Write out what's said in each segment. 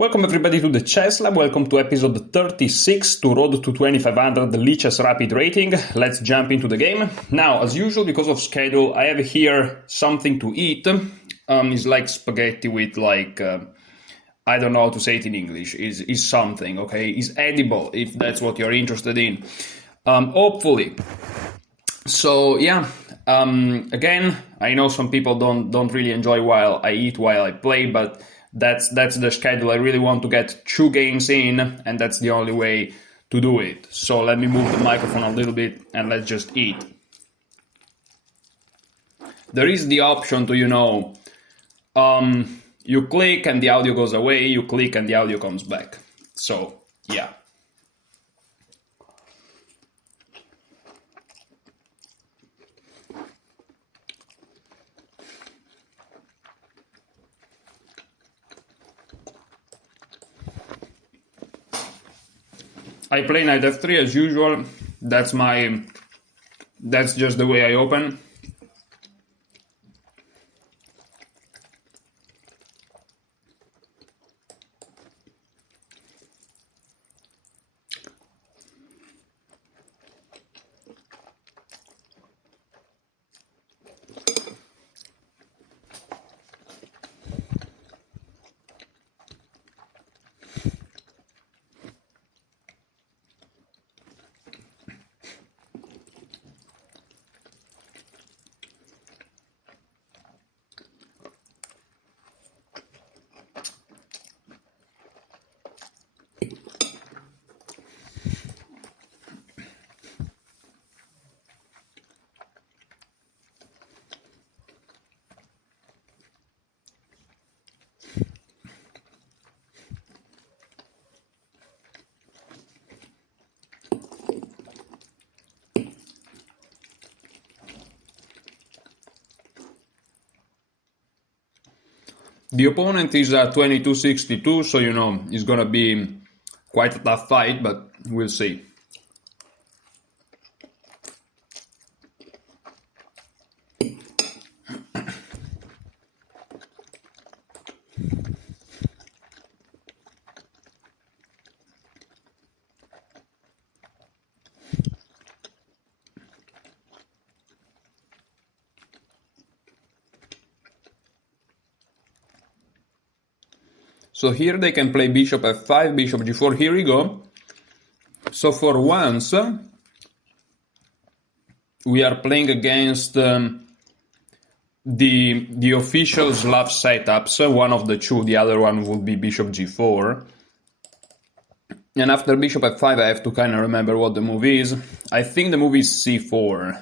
Welcome everybody to the Chess Lab, welcome to episode 36 to Road to 2500 Lichess Rapid Rating. Let's jump into the game. Now, as usual, because of schedule, I have here something to eat. It's like spaghetti with I don't know how to say it in English, is something, okay? Is edible, if that's what you're interested in. Hopefully. So, yeah, again, I know some people don't really enjoy while I eat, while I play, but that's the schedule. I really want to get 2 games in, and that's the only way to do it. So let me move the microphone a little bit and let's just eat. There is the option to, you click and the audio goes away, you click and the audio comes back. So, yeah. I play knight f3 as usual. That's just the way I open. The opponent is 2262, so it's gonna be quite a tough fight, but we'll see. So here they can play bishop f5, bishop g4, here we go. So for once, we are playing against the official Slav setups, one of the two, the other one would be bishop g4. And after bishop f5 I have to kind of remember what the move is. I think the move is c4.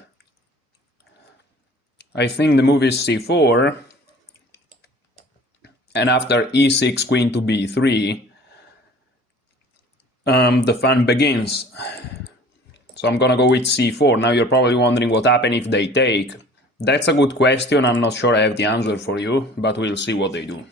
And after e6, queen to b3, the fun begins. So I'm gonna go with c4. Now you're probably wondering what happens if they take. That's a good question. I'm not sure I have the answer for you, but we'll see what they do.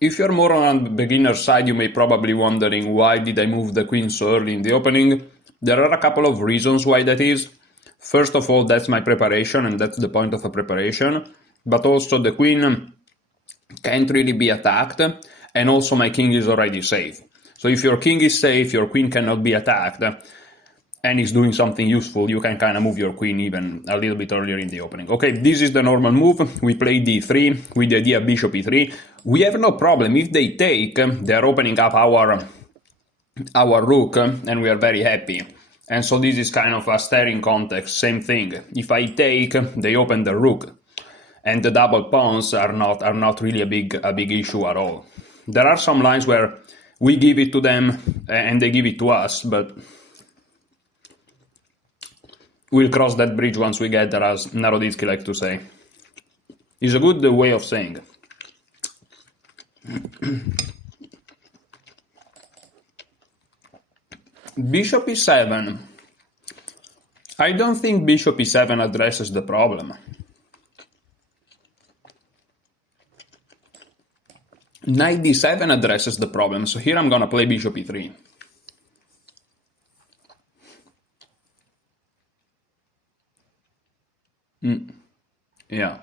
If you're more on the beginner side, you may probably wondering why did I move the queen so early in the opening. There are a couple of reasons why that is. First of all, that's my preparation, and that's the point of a preparation. But also the queen can't really be attacked, and also my king is already safe. So if your king is safe, your queen cannot be attacked, and is doing something useful, you can kind of move your queen even a little bit earlier in the opening. Okay, this is the normal move. We play d3 with the idea bishop e3. We have no problem. If they take, they're opening up our rook, and we are very happy. And so this is kind of a staring context, same thing. If I take, they open the rook. and the double pawns are not really a big issue at all. There are some lines where we give it to them and they give it to us, but we'll cross that bridge once we get there, as Naroditsky likes to say. It's a good way of saying. Bishop e7. I don't think bishop e7 addresses the problem. Knight d7 addresses the problem, so here I'm gonna play bishop e3. Yeah.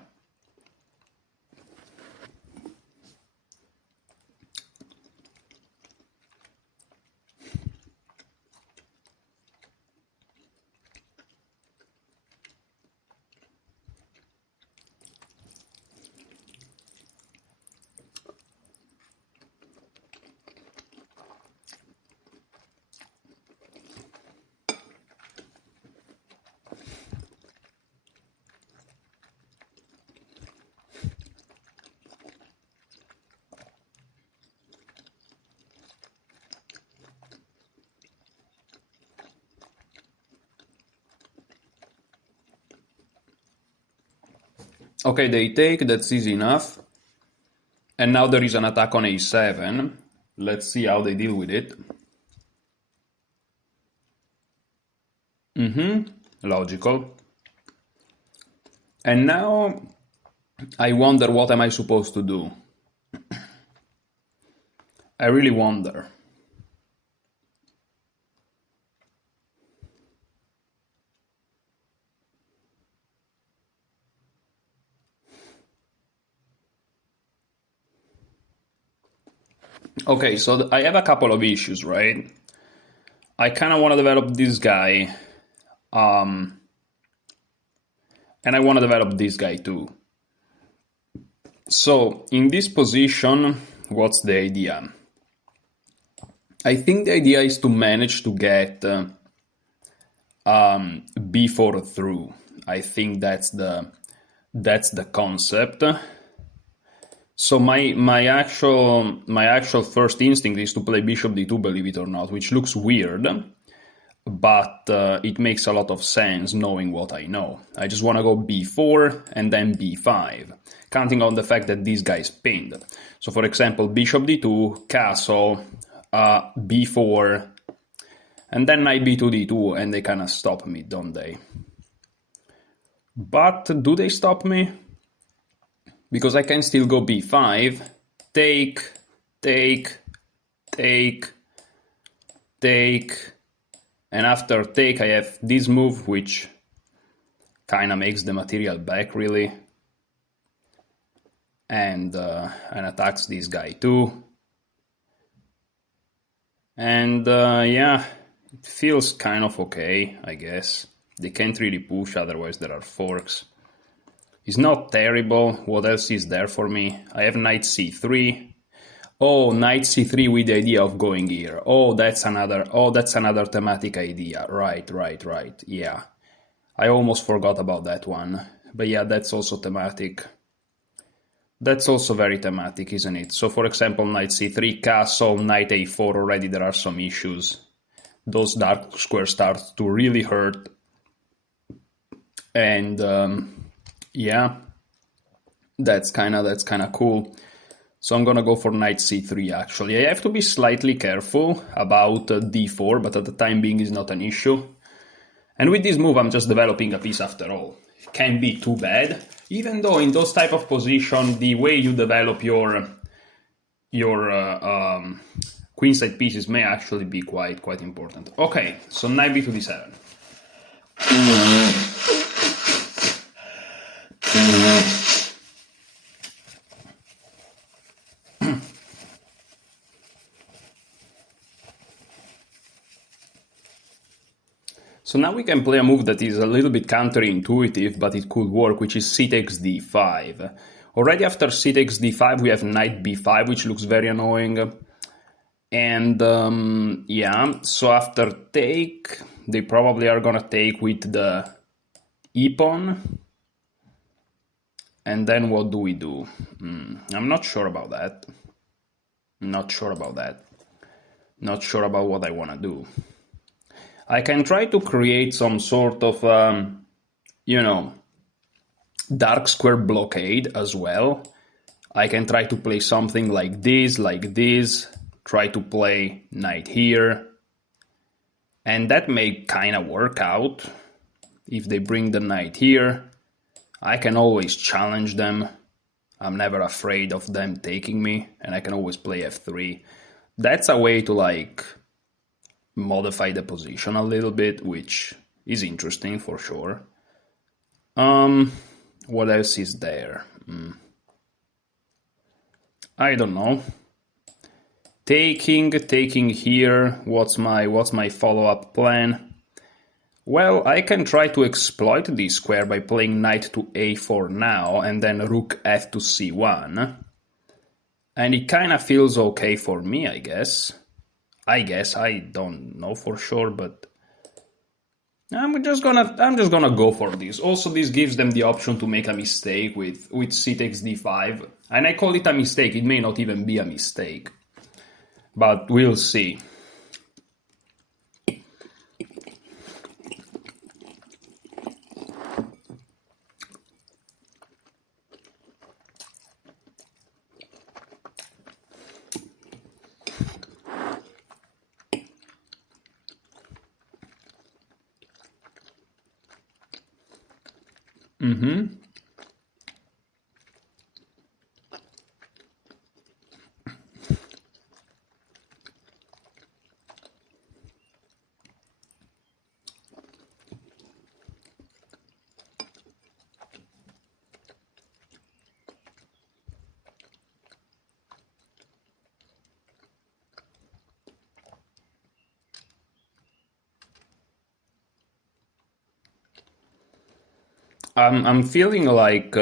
Okay, they take, that's easy enough. And now there is an attack on a7. Let's see how they deal with it. Logical. And now I wonder, what am I supposed to do? I really wonder. Okay, so I have a couple of issues, right? I kind of want to develop this guy, and I want to develop this guy too. So, in this position, what's the idea? I think the idea is to manage to get b4 through. I think that's the concept. So my actual first instinct is to play bishop d2, believe it or not, which looks weird, but it makes a lot of sense knowing what I know. I just want to go b4 and then b5, counting on the fact that this guy is pinned. So for example, bishop d2, castle, b4, and then knight b2 d2, and they kind of stop me, don't they? But do they stop me? Because I can still go b5, take, and after take I have this move, which kind of makes the material back, really, and attacks this guy too. And yeah, it feels kind of okay, I guess. They can't really push, otherwise there are forks. It's not terrible. What else is there for me? I have knight c3. Oh, knight c3 with the idea of going here. Oh, that's another thematic idea. Right. Yeah. I almost forgot about that one. But yeah, that's also thematic. That's also very thematic, isn't it? So for example, knight c3, castle, knight a4, already there are some issues. Those dark squares start to really hurt. And yeah, that's kind of cool. So I'm gonna go for knight c3 actually. I have to be slightly careful about d4, but at the time being is not an issue. And with this move I'm just developing a piece after all. It can't be too bad. Even though in those type of position, the way you develop your queenside pieces may actually be quite important. Okay, so knight b2 d7. So now we can play a move that is a little bit counterintuitive, but it could work, which is c takes d5. Already after c takes d5, we have knight b5, which looks very annoying. And yeah, so after take, they probably are gonna take with the e-pawn. And then what do we do? I'm not sure about that. Not sure about that. Not sure about what I want to do. I can try to create some sort of, dark square blockade as well. I can try to play something like this, try to play knight here. And that may kind of work out. If they bring the knight here, I can always challenge them. I'm never afraid of them taking me, and I can always play f3. That's a way to like modify the position a little bit, which is interesting for sure. What else is there? I don't know. Taking here. What's my follow-up plan? Well, I can try to exploit this square by playing knight to a4 now, and then rook f to c1. And it kind of feels okay for me, I guess. I don't know for sure, but I'm just gonna go for this. Also, this gives them the option to make a mistake with c takes d5, and I call it a mistake. It may not even be a mistake, but we'll see. I'm feeling like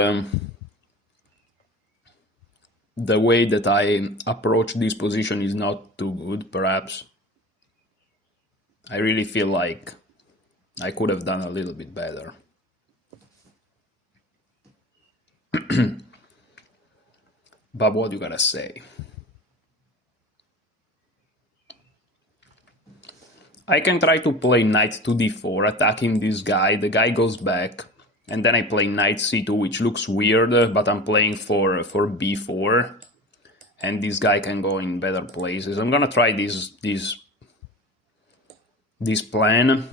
the way that I approach this position is not too good, perhaps. I really feel like I could have done a little bit better. But what you gotta say? I can try to play knight to d4, attacking this guy. The guy goes back, and then I play knight c2, which looks weird, but I'm playing for b4, and this guy can go in better places. I'm gonna try this plan.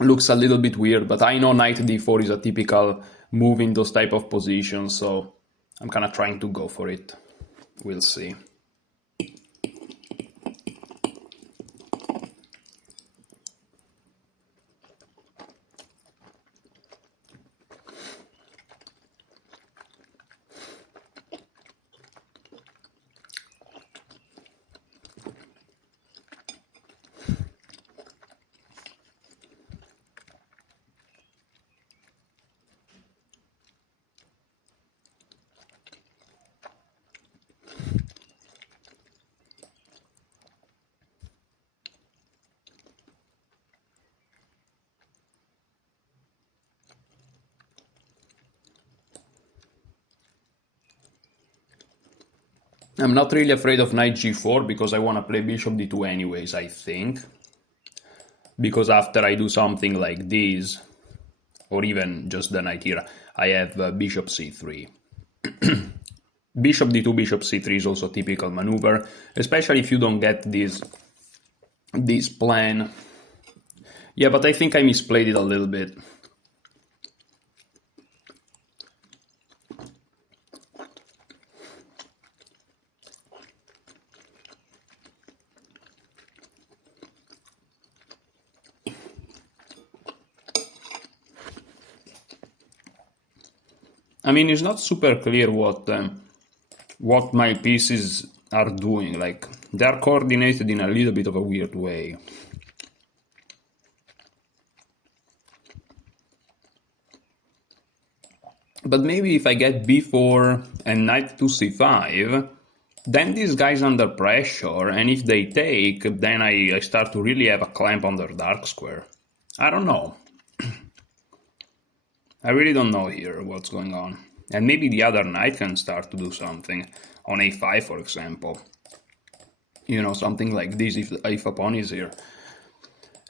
Looks a little bit weird, but I know knight d4 is a typical move in those type of positions, so I'm kind of trying to go for it. We'll see. I'm not really afraid of knight g4 because I want to play bishop d2 anyways, I think. Because after I do something like this, or even just the knight here, I have bishop c3. Bishop d2, bishop c3 is also a typical maneuver, especially if you don't get this plan. Yeah, but I think I misplayed it a little bit. I mean, it's not super clear what my pieces are doing. Like, they're coordinated in a little bit of a weird way. But maybe if I get b4 and knight to c5, then this guy's under pressure, and if they take, then I start to really have a clamp on their dark square. I don't know. I really don't know here what's going on. And maybe the other knight can start to do something on a5, for example. You know, something like this if a pawn is here.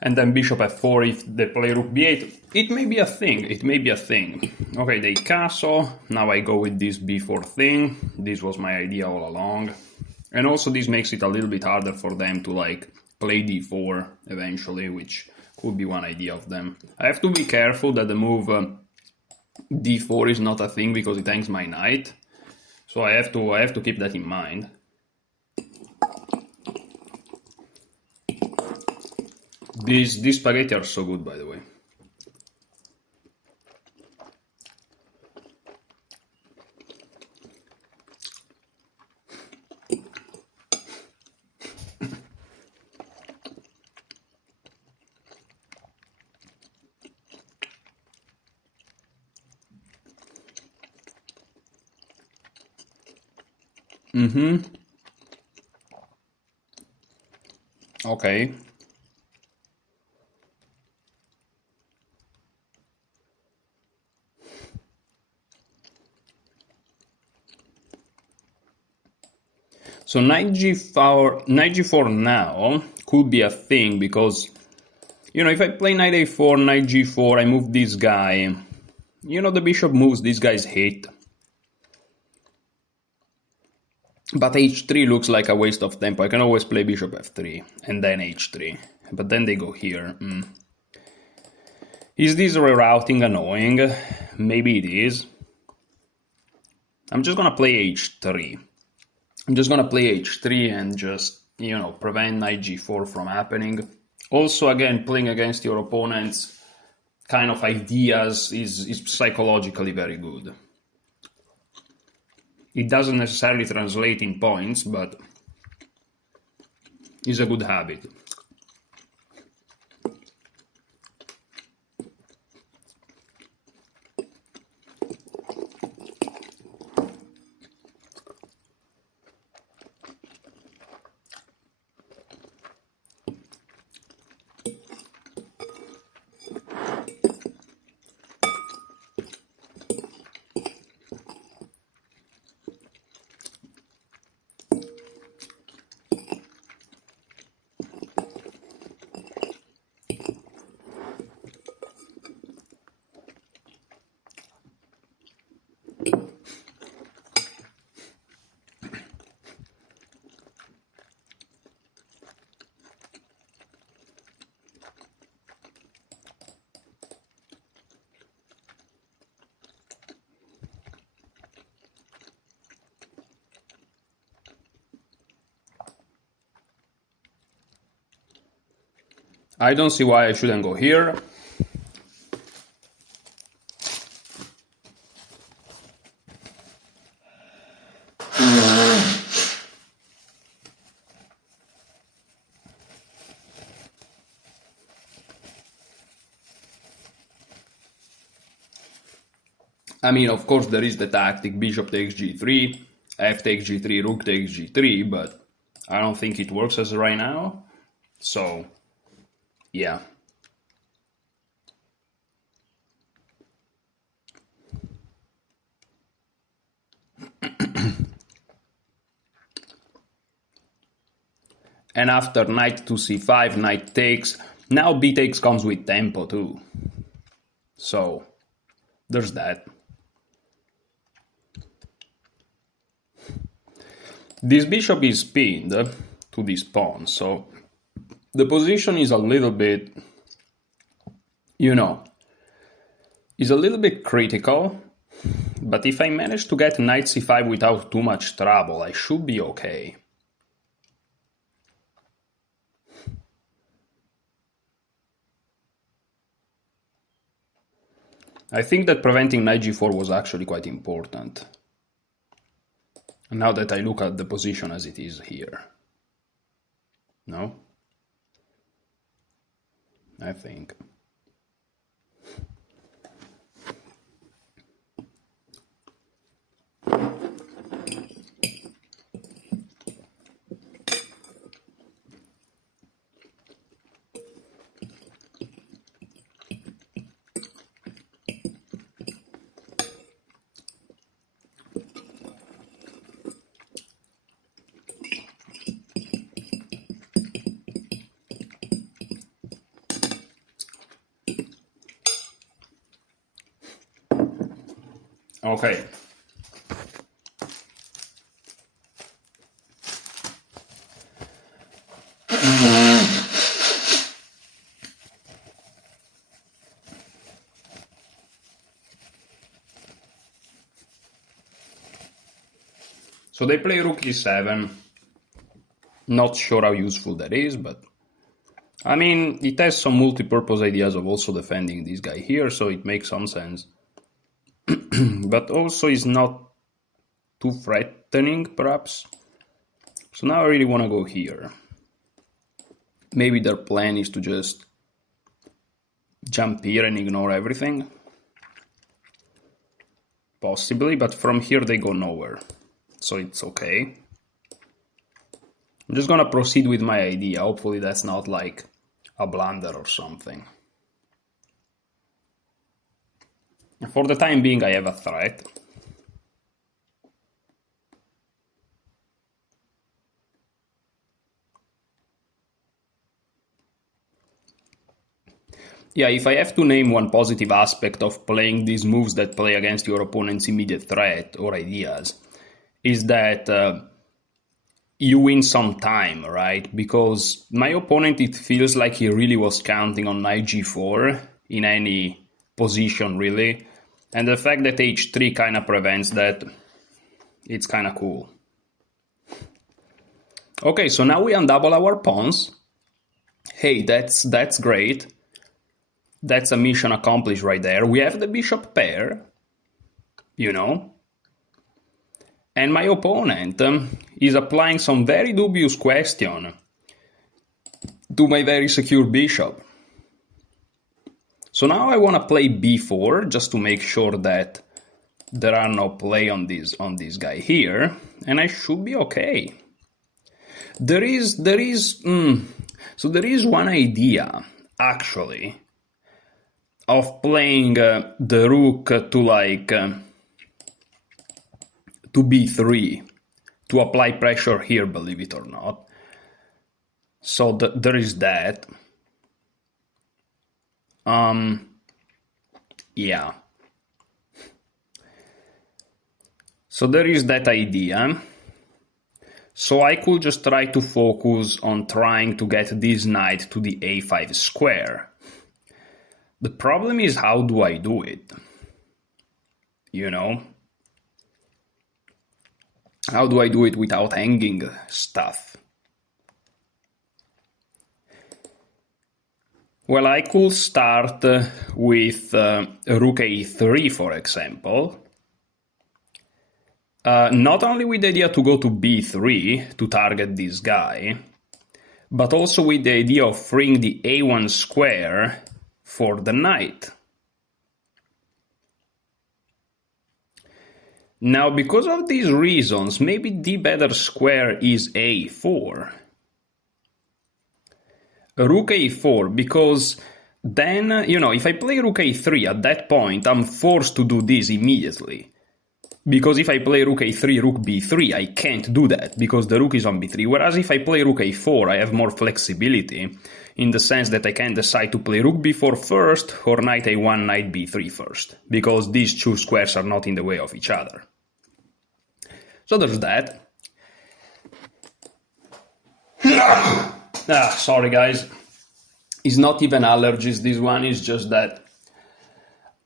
And then bishop f4 if they play rook b8. It may be a thing, it may be a thing. Okay, they castle. Now I go with this b4 thing. This was my idea all along. And also this makes it a little bit harder for them to like play d4 eventually, which could be one idea of them. I have to be careful that the move d4 is not a thing because it hangs my knight. So I have to keep that in mind. These spaghetti are so good, by the way. Okay. So knight g4 now could be a thing because, you know, if I play knight a4, knight g4, I move this guy. You know, the bishop moves, these guys hate. But h3 looks like a waste of tempo. I can always play bishop f3 and then h3. But then they go here. Is this rerouting annoying? Maybe it is. I'm just gonna play h3. I'm just gonna play h3 and just, you know, prevent knight g4 from happening. Also, again, playing against your opponent's kind of ideas is psychologically very good. It doesn't necessarily translate in points, but it's a good habit. I don't see why I shouldn't go here. I mean, of course, there is the tactic bishop takes g3, f takes g3, rook takes g3, but I don't think it works as right now. So, yeah. And after knight to c5, knight takes. Now b takes comes with tempo too. So, there's that. This bishop is pinned to this pawn, so the position is a little bit, you know, is a little bit critical. But if I manage to get knight c5 without too much trouble, I should be okay. I think that preventing knight g4 was actually quite important. Now that I look at the position as it is here. No? I think. Okay. So they play rook e7. Not sure how useful that is, but I mean, it has some multi-purpose ideas of also defending this guy here, so it makes some sense. But also is not too threatening, perhaps. So now I really want to go here. Maybe their plan is to just jump here and ignore everything. Possibly, but from here they go nowhere. So it's okay. I'm just gonna proceed with my idea. Hopefully that's not like a blunder or something. For the time being, I have a threat. Yeah, if I have to name one positive aspect of playing these moves that play against your opponent's immediate threat or ideas, is that you win some time, right? Because my opponent, it feels like he really was counting on knight g4 in any position, really. And the fact that h3 kind of prevents that, it's kind of cool. Okay, so now we undouble our pawns. Hey, that's great. That's a mission accomplished right there. We have the bishop pair, you know. And my opponent is applying some very dubious question to my very secure bishop. So now I want to play b4 just to make sure that there are no play on this guy here, and I should be okay. There is one idea actually of playing the rook to like to b3 to apply pressure here, believe it or not. So there is that. Yeah. So there is that idea. So I could just try to focus on trying to get this knight to the a5 square. The problem is, how do I do it? You know? How do I do it without hanging stuff? Well, I could start with rook a3, for example. Not only with the idea to go to b3 to target this guy, but also with the idea of freeing the a1 square for the knight. Now, because of these reasons, maybe the better square is a4. Rook a4, because then, you know, if I play rook a3 at that point, I'm forced to do this immediately. Because if I play rook a3, rook b3, I can't do that, because the rook is on b3. Whereas if I play rook a4, I have more flexibility, in the sense that I can decide to play rook b4 first, or knight a1, knight b3 first, because these two squares are not in the way of each other. So there's that. Sorry guys. It's not even allergies, this one is just that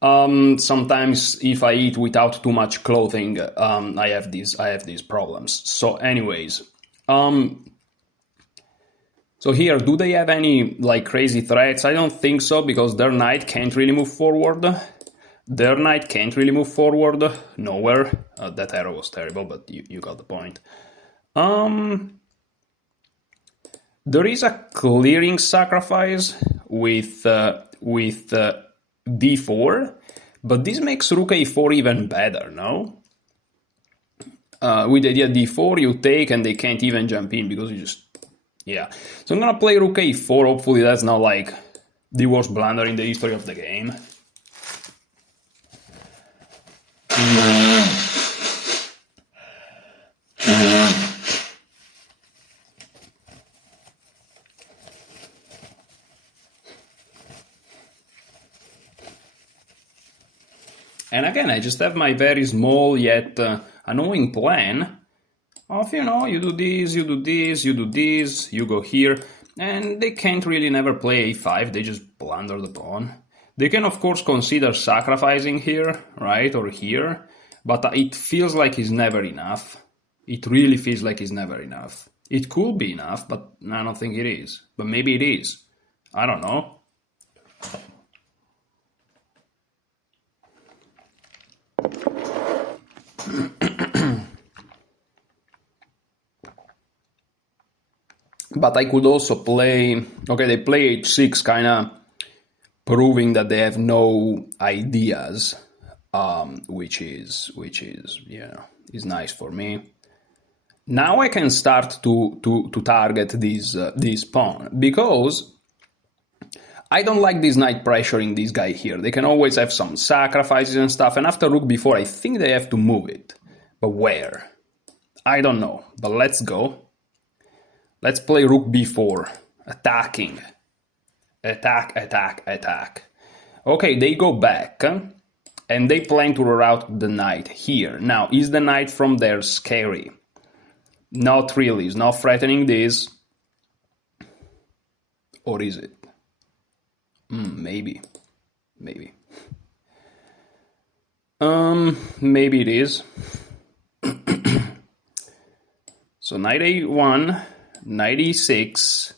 sometimes if I eat without too much clothing, I have these problems. So anyways, so here, do they have any like crazy threats? I don't think so, because their knight can't really move forward. Their knight can't really move forward nowhere. That arrow was terrible, but you got the point. There is a clearing sacrifice with d4, but this makes rook a4 even better, no? With the idea d4, you take and they can't even jump in because you just... Yeah. So I'm gonna play rook a4, hopefully that's not like the worst blunder in the history of the game. And again, I just have my very small yet annoying plan of, you do this, you do this, you do this, you go here, and they can't really never play a5, they just blunder the pawn. They can, of course, consider sacrificing here, right, or here, but it feels like it's never enough. It really feels like it's never enough. It could be enough, but I don't think it is. But maybe it is. I don't know. But I could also play... Okay, they play h6, kind of proving that they have no ideas, which is is nice for me. Now I can start to target this pawn, because I don't like this knight pressuring this guy here. They can always have some sacrifices and stuff, and after rook b4 I think they have to move it. But where? I don't know, but let's go. Let's play rook b4, attacking. Attack, attack, attack. Okay, they go back, and they plan to reroute the knight here. Now, is the knight from there scary? Not really, it's not threatening this. Or is it? Maybe. Maybe. Maybe it is. So knight a1, knight e6,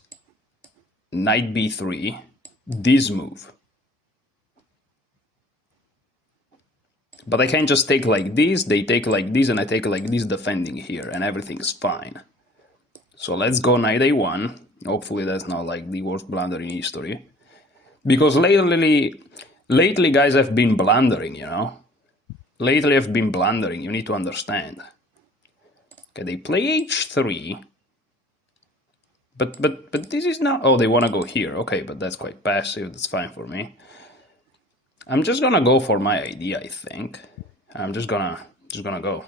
knight b3, this move. But I can't just take like this, they take like this, and I take like this defending here, and everything's fine. So let's go knight a1. Hopefully that's not like the worst blunder in history. Because lately guys have been blundering, you know? Lately I've been blundering, you need to understand. Okay, they play h3. But this is not... Oh, they want to go here. Okay, but that's quite passive. That's fine for me. I'm just gonna go for my idea, I think. I'm just gonna go.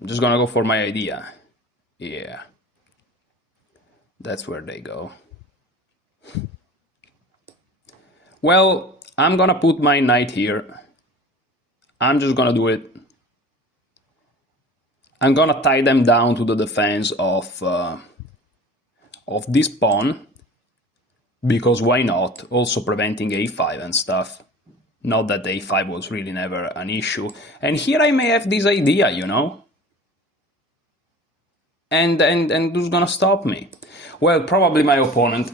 I'm just gonna go for my idea. Yeah. That's where they go. Well, I'm gonna put my knight here. I'm just gonna do it. I'm gonna tie them down to the defense of this pawn, because why not? Also preventing a5 and stuff. Not that a5 was really never an issue. And here I may have this idea, you know? And who's gonna stop me? Well, probably my opponent.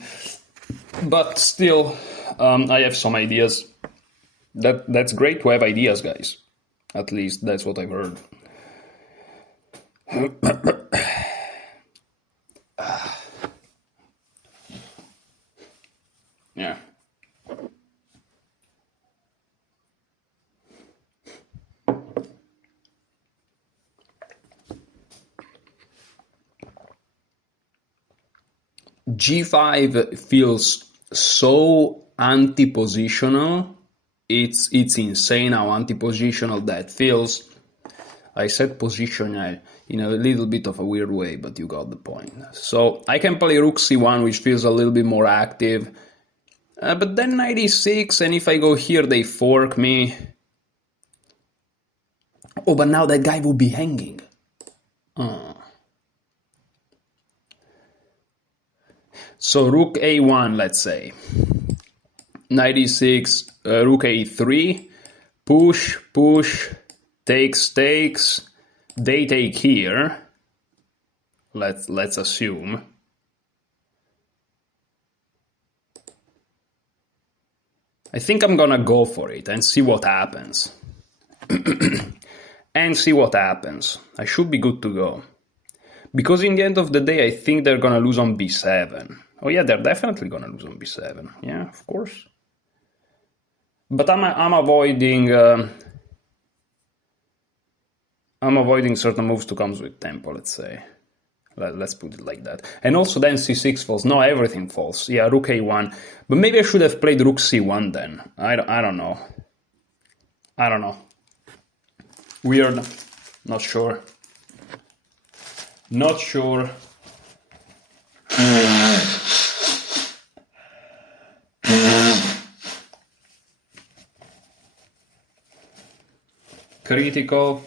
But still, I have some ideas. That's great to have ideas, guys. At least that's what I've heard. Yeah. G5 feels so anti-positional. It's insane how anti-positional that feels. I said positional in a little bit of a weird way, but you got the point. So I can play rook c1, which feels a little bit more active. But then knight e6, and if I go here, they fork me. Oh, but now that guy will be hanging. So rook a1, let's say. Knight e6, rook a3, push, push, takes, takes. They take here. Let's assume. I think I'm gonna go for it and see what happens. And see what happens. I should be good to go. Because in the end of the day, I think they're gonna lose on b7. Oh yeah, they're definitely gonna lose on b7. Yeah, of course. But I'm avoiding certain moves to come with tempo, let's say. Let's put it like that. And also then c6 falls. No, everything falls. Yeah, rook a1. But maybe I should have played rook c1 then. I don't know. I don't know. Weird. Not sure. Not sure. Critical.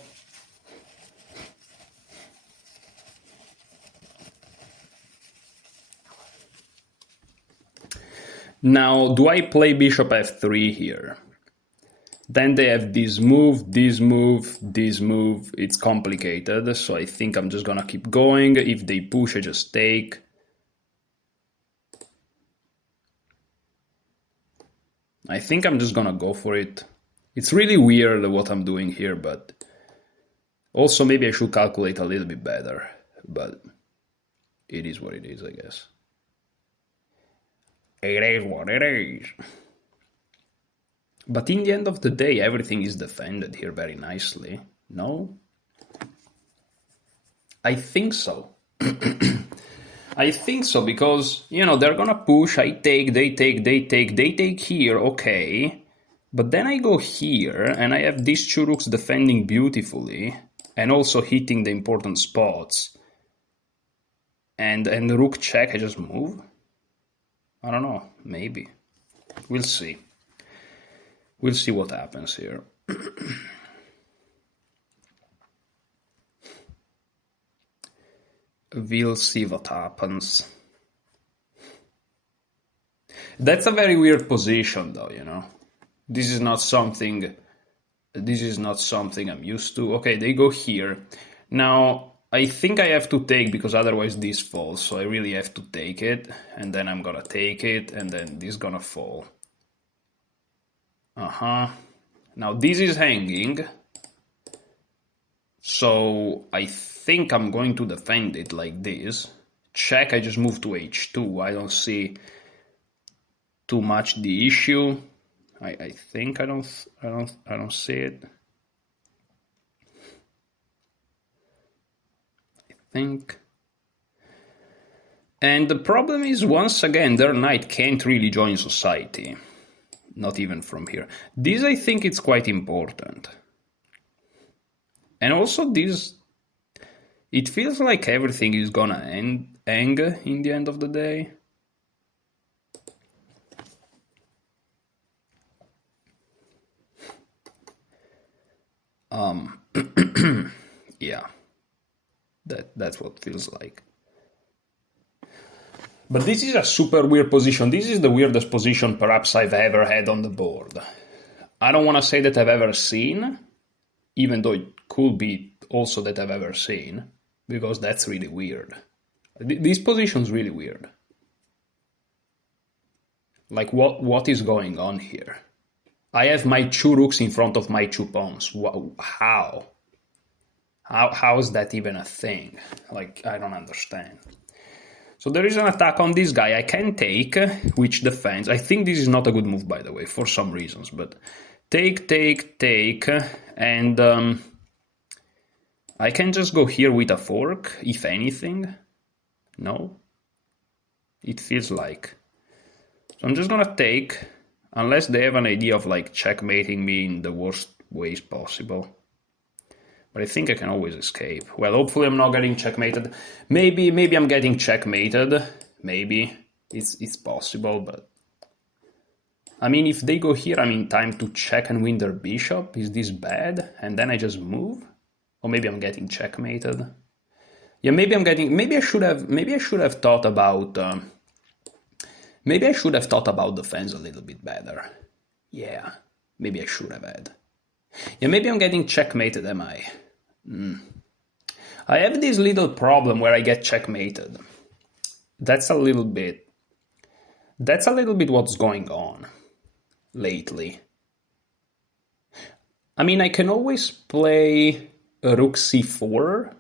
Now, do I play bishop f3 here? Then they have this move, this move, this move. It's complicated, so I think I'm just gonna keep going. If they push, I just take. I think I'm just gonna go for it. It's really weird what I'm doing here, but also maybe I should calculate a little bit better. But it is what it is, I guess. It is what it is. But in the end of the day, everything is defended here very nicely. No? I think so. I think so, because, you know, they're gonna push, I take, they take, they take, they take here, okay. But then I go here, and I have these two rooks defending beautifully, and also hitting the important spots. And the rook check, I just move? I don't know, maybe. We'll see. We'll see what happens here. We'll see what happens. That's a very weird position, though, you know. This is not something I'm used to. Okay, they go here. Now, I think I have to take, because otherwise this falls, so I really have to take it, and then I'm gonna take it, and then this gonna fall. Now this is hanging, so I think I'm going to defend it like this. Check, I just move to h2. I don't see too much the issue. I think I don't see it. I think. And the problem is, once again, their knight can't really join society. Not even from here. This, I think, it's quite important. And also this, it feels like everything is gonna end in the end of the day. Yeah, that's what it feels like. But this is a super weird position. This is the weirdest position perhaps I've ever had on the board. I don't want to say that I've ever seen, even though it could be also that I've ever seen, because that's really weird. This position's really weird. Like, what is going on here? I have my two rooks in front of my two pawns. How? How is that even a thing? Like, I don't understand. So there is an attack on this guy. I can take, which defends. I think this is not a good move, by the way, for some reasons. But take, and I can just go here with a fork, if anything. No? It feels like. So I'm just gonna take, unless they have an idea of like checkmating me in the worst ways possible. But I think I can always escape. Well, hopefully I'm not getting checkmated. Maybe I'm getting checkmated. Maybe. It's possible, but... I mean, if they go here, I'm in time to check and win their bishop. Is this bad? And then I just move? Or maybe I'm getting checkmated. Yeah, maybe I should have thought about... maybe I should have thought about defense a little bit better. Yeah, maybe I should have had. Yeah, maybe I'm getting checkmated, am I? I have this little problem where I get checkmated. That's a little bit what's going on lately. I mean, I can always play rook c4,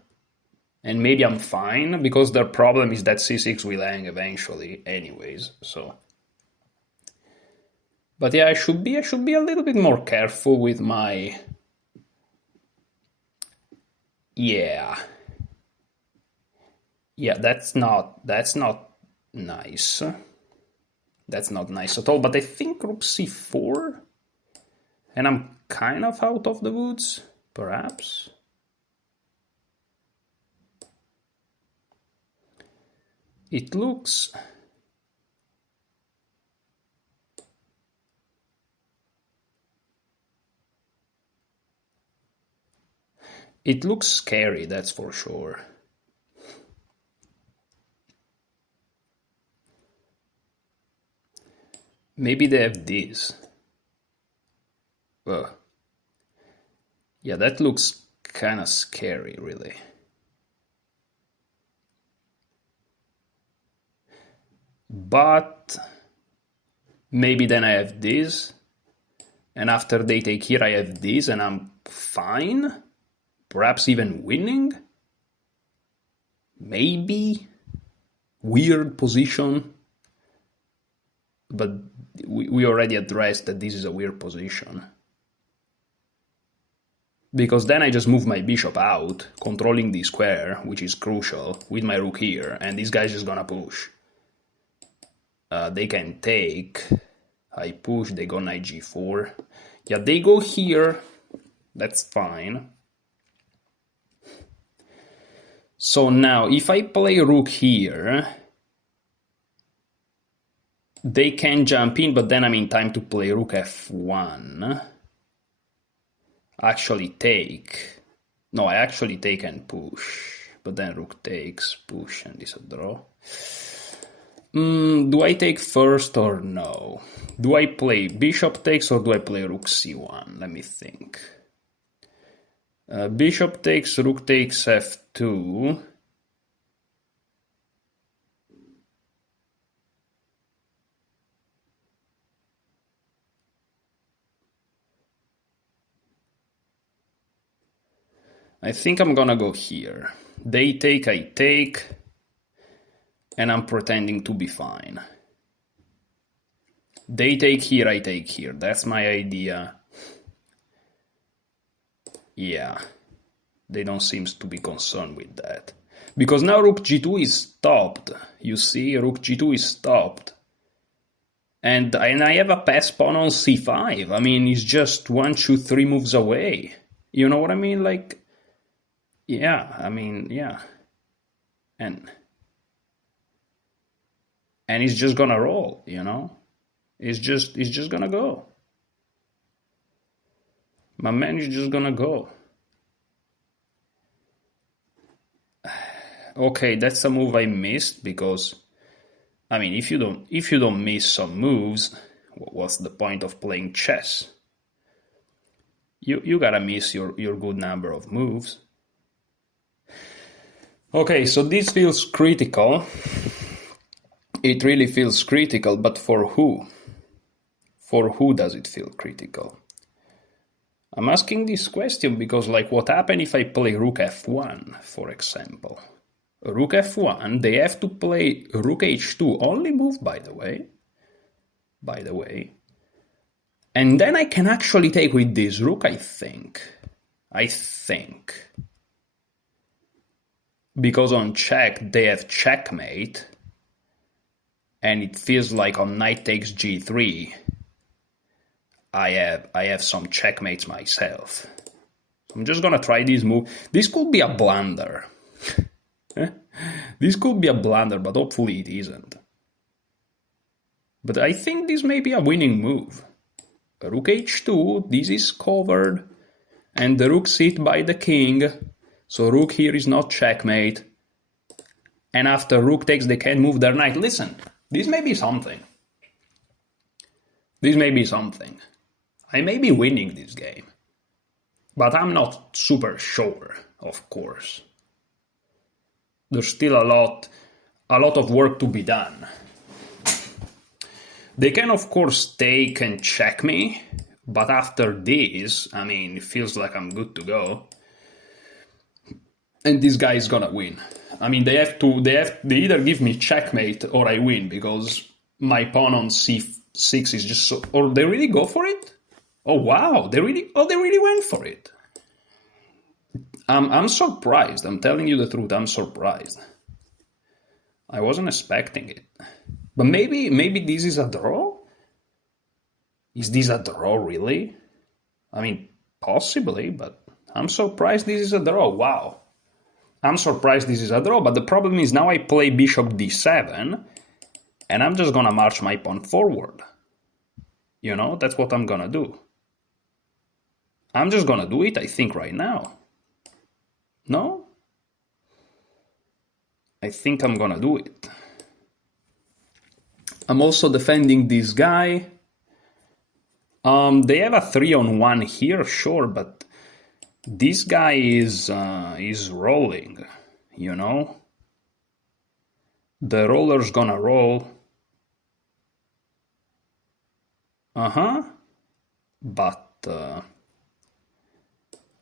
and maybe I'm fine, because their problem is that c6 will hang eventually anyways, so... But yeah, I should be a little bit more careful with my... Yeah, that's not nice. That's not nice at all, but I think rook c4, and I'm kind of out of the woods, perhaps. It looks... It looks scary, that's for sure. Maybe they have this. Yeah, that looks kind of scary, really. But maybe then I have this, and after they take here I have this, and I'm fine? Perhaps even winning? Maybe? Weird position? But we already addressed that this is a weird position. Because then I just move my bishop out, controlling the square, which is crucial, with my rook here, and this guy's just gonna push. They can take. I push, they go knight g4. Yeah, they go here. That's fine. So now, if I play rook here, they can jump in, but then I'm in time to play rook f1. Actually take. No, I actually take and push. But then rook takes, push, and this a draw. Do I take first or no? Do I play bishop takes or do I play rook c1? Let me think. Bishop takes, rook takes f2. I think I'm gonna go here. They take, I take, and I'm pretending to be fine. They take here, I take here. That's my idea. Yeah, they don't seem to be concerned with that. Because now rook g2 is stopped. You see, rook g2 is stopped. And I have a pass pawn on c5. I mean, it's just 1, 2, 3 moves away. You know what I mean? Like, yeah, I mean, yeah. And it's just gonna roll, you know? It's just gonna go. My man is just gonna go. Okay, that's a move I missed because, I mean, if you don't miss some moves, what's the point of playing chess? You gotta miss your good number of moves. Okay, so this feels critical. It really feels critical, but for who? For who does it feel critical? I'm asking this question because, like, what happens if I play rook f1, for example? Rook f1, they have to play rook h2, only move, by the way. And then I can actually take with this rook, I think. Because on check, they have checkmate. And it feels like on knight takes g3, I have some checkmates myself. I'm just gonna try this move. This could be a blunder. This could be a blunder, but hopefully it isn't. But I think this may be a winning move. Rook h2, this is covered, and the rook sit by the king, so rook here is not checkmate. And after rook takes, they can move their knight. Listen, this may be something. This may be something. I may be winning this game, but I'm not super sure, of course. There's still a lot of work to be done. They can, of course, take and check me, but after this, I mean, it feels like I'm good to go. And this guy is gonna win. I mean, they either give me checkmate or I win, because my pawn on c6 is just so... Or they really go for it? Oh, wow, they really went for it. I'm surprised. I'm telling you the truth, I'm surprised. I wasn't expecting it. But maybe this is a draw? Is this a draw, really? I mean, possibly, but I'm surprised this is a draw. Wow. I'm surprised this is a draw, but the problem is now I play bishop d7, and I'm just gonna march my pawn forward. You know, that's what I'm gonna do. I'm just gonna do it, I think, right now. No? I think I'm gonna do it. I'm also defending this guy. They have a 3-on-1 here, sure, but this guy is rolling, you know? The roller's gonna roll. Uh-huh. But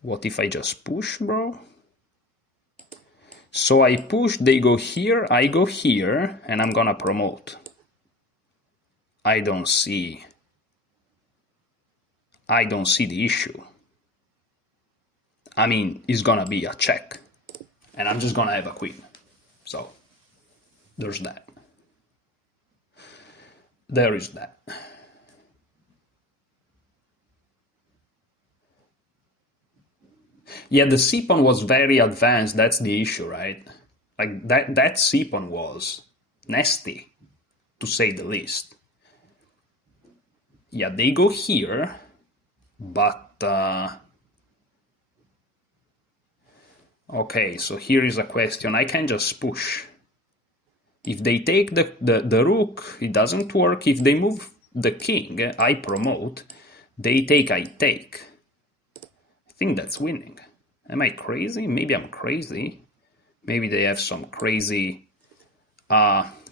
what if I just push, bro? So I push, they go here, I go here, and I'm gonna promote. I don't see the issue. I mean, it's gonna be a check, and I'm just gonna have a queen. So, there's that. There is that. Yeah, the c-pawn was very advanced, that's the issue, right? Like, that c-pawn was nasty, to say the least. Yeah, they go here, but... okay, so here is a question. I can just push. If they take the rook, it doesn't work. If they move the king, I promote. They take, I take. I think that's winning. Am I crazy? Maybe I'm crazy. Maybe they have some crazy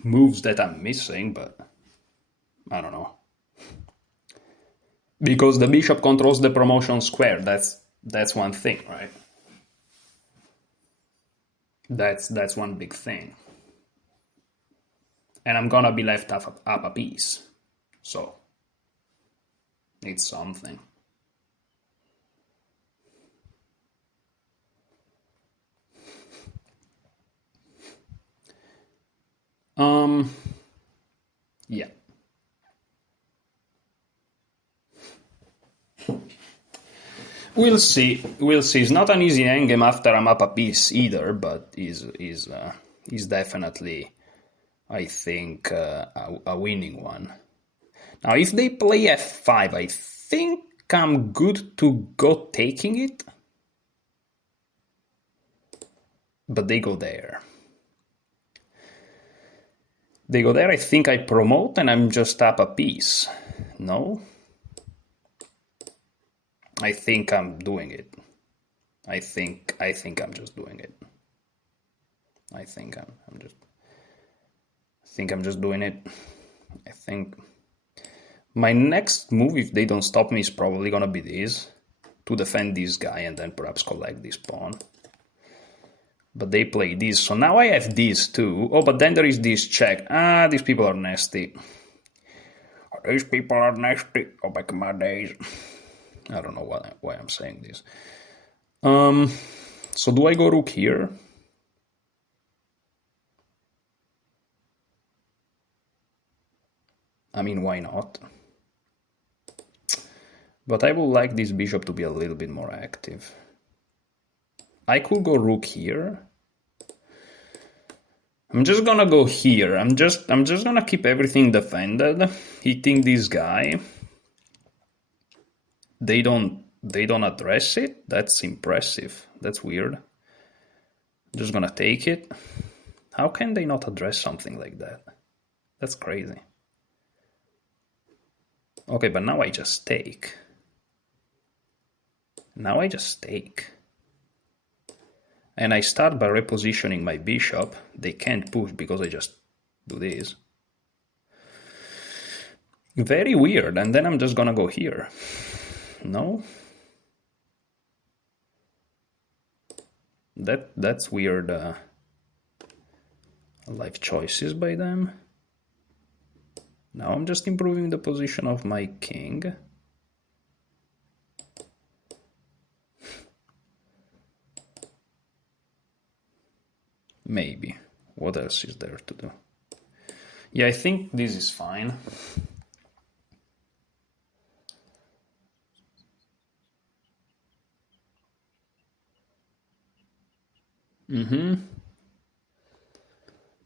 moves that I'm missing, but I don't know. Because the bishop controls the promotion square. That's one thing, right? That's one big thing. And I'm gonna be left up a piece. So it's something. Yeah. We'll see. We'll see. It's not an easy endgame after I'm up a piece either, but is definitely, I think, a winning one. Now, if they play f5, I think I'm good to go taking it. But they go there. They go there, I think I promote and I'm just up a piece. No? I think I'm doing it. I think I'm just doing it. I think I'm just doing it. I think my next move, if they don't stop me, is probably gonna be this, to defend this guy and then perhaps collect this pawn. But they play this, so now I have this too. Oh, but then there is this check. Ah, these people are nasty. These people are nasty. Oh, back in my days. I don't know why I'm saying this. So do I go rook here? I mean, why not? But I would like this bishop to be a little bit more active. I could go rook here. I'm just gonna go here. I'm just gonna keep everything defended, hitting this guy. They don't address it. That's impressive. That's weird. Just gonna take it. How can they not address something like that? That's crazy. Okay, but now I just take. Now I just take. And I start by repositioning my bishop. They can't push because I just do this. Very weird. And then I'm just gonna go here. No? That's weird life choices by them. Now I'm just improving the position of my king. Maybe. What else is there to do? Yeah, I think this is fine.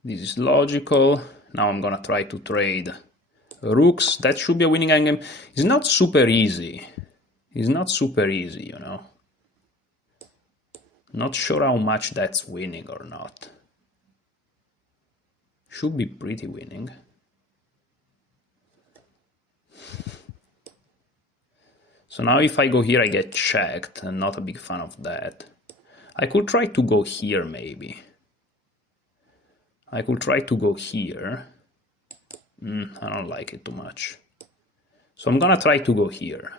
This is logical. Now I'm gonna try to trade rooks. That should be a winning endgame. It's not super easy. It's not super easy, you know. Not sure how much that's winning or not. Should be pretty winning. So now if I go here, I get checked, and not a big fan of that. I could try to go here, maybe. I could try to go here. I don't like it too much. So I'm gonna try to go here.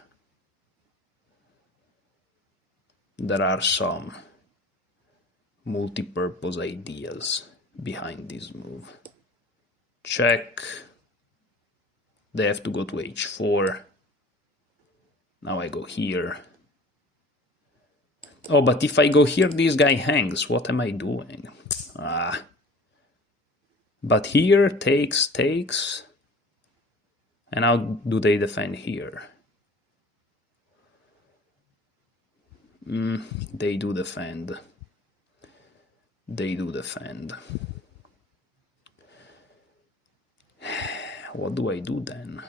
There are some multi-purpose ideas behind this move. Check. They have to go to h4. Now I go here. Oh, but if I go here, this guy hangs. What am I doing? But here, takes. And how do they defend here? They do defend. They do defend. What do I do then?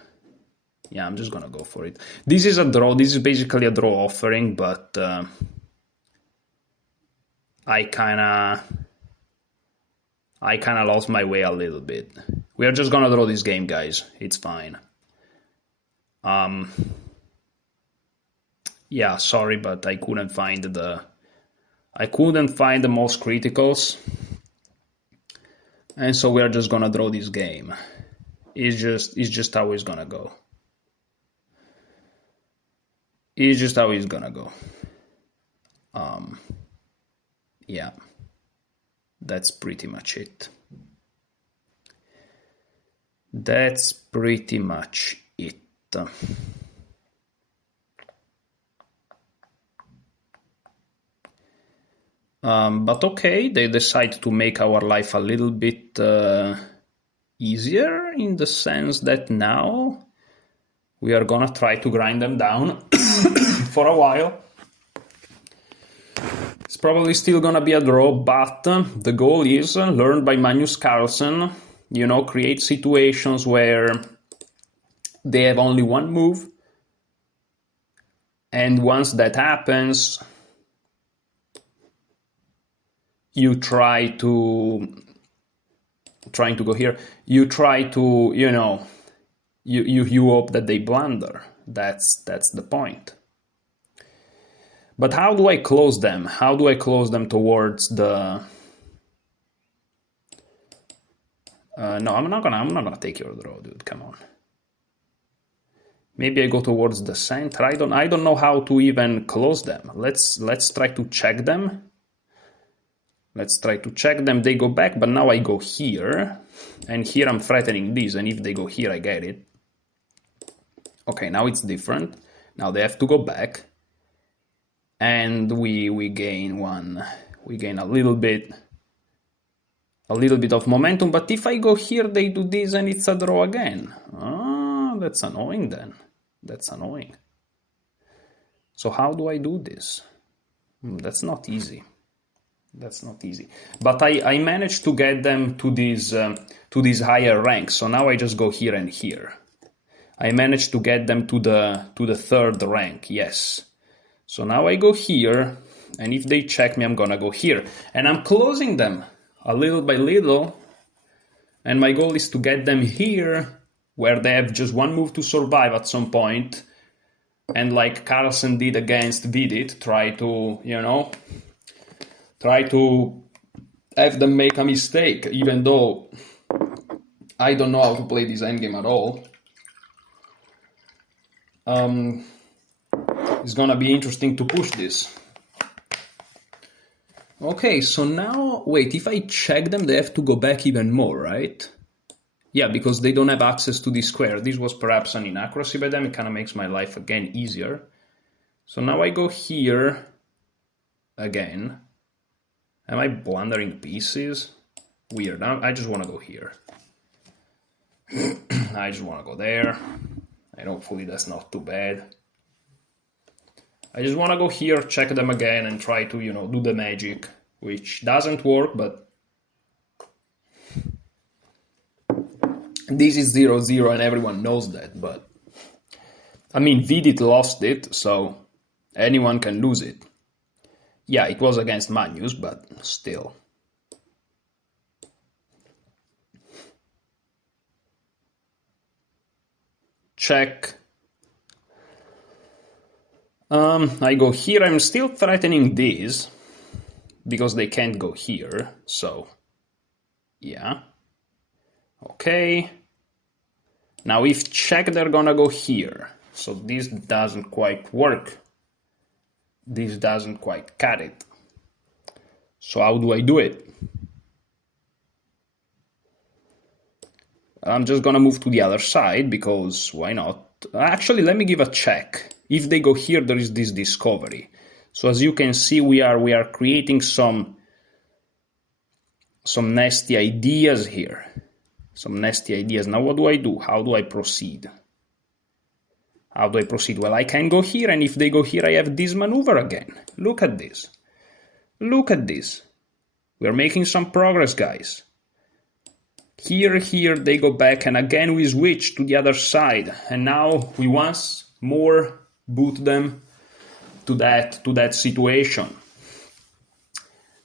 Yeah, I'm just gonna go for it. This is a draw. This is basically a draw offering, but I kinda lost my way a little bit. We are just gonna draw this game, guys. It's fine. Yeah, sorry, but I couldn't find the most criticals, and so we are just gonna draw this game. It's just how it's gonna go. It's just how it's gonna go. Yeah, that's pretty much it. That's pretty much it. But okay, they decide to make our life a little bit easier, in the sense that now we are gonna try to grind them down for a while. It's probably still gonna be a draw, but the goal is, learned by Magnus Carlsen, create situations where they have only one move, and once that happens, you try to go here. You try to, you hope that they blunder. That's the point. But how do I close them? How do I close them towards the? No, I'm not gonna take your draw, dude. Come on. Maybe I go towards the center. I don't know how to even close them. Let's try to check them. Let's try to check them. They go back, but now I go here, and here I'm threatening this, and if they go here, I get it. Okay, now it's different. Now they have to go back, and we gain one. We gain a little bit of momentum. But if I go here, they do this, and it's a draw again. That's annoying then. That's annoying. So how do I do this? That's not easy. That's not easy. But I managed to get them to these higher ranks. So now I just go here and here. I managed to get them to the third rank. Yes. So now I go here, and if they check me, I'm gonna go here, and I'm closing them a little by little. And my goal is to get them here, where they have just one move to survive at some point, and like Carlsen did against Vidit, try to have them make a mistake, even though I don't know how to play this endgame at all. It's gonna be interesting to push this. Okay, so now, wait, if I check them, they have to go back even more, right? Yeah, because they don't have access to this square. This was perhaps an inaccuracy by them. It kind of makes my life, again, easier. So now I go here again. Am I blundering pieces? Weird. I just want to go here. I just want to go there. And hopefully that's not too bad. I just want to go here, check them again, and try to, do the magic, which doesn't work, but this is 0-0 and everyone knows that, but I mean, Vidit lost it, so anyone can lose it. Yeah, it was against Magnus, but still. Check. I go here. I'm still threatening this because they can't go here. So, yeah. Okay. Now if check, they're gonna go here. So this doesn't quite work. This doesn't quite cut it. So how do I do it? I'm just gonna move to the other side because why not? Actually, let me give a check. If they go here, there is this discovery. So as you can see, we are creating some nasty ideas here. Some nasty ideas. Now what do I do? How do I proceed? How do I proceed? Well, I can go here, and if they go here, I have this maneuver again. Look at this. Look at this. We're making some progress, guys. Here, they go back, and again we switch to the other side. And now we once more boot them to that situation.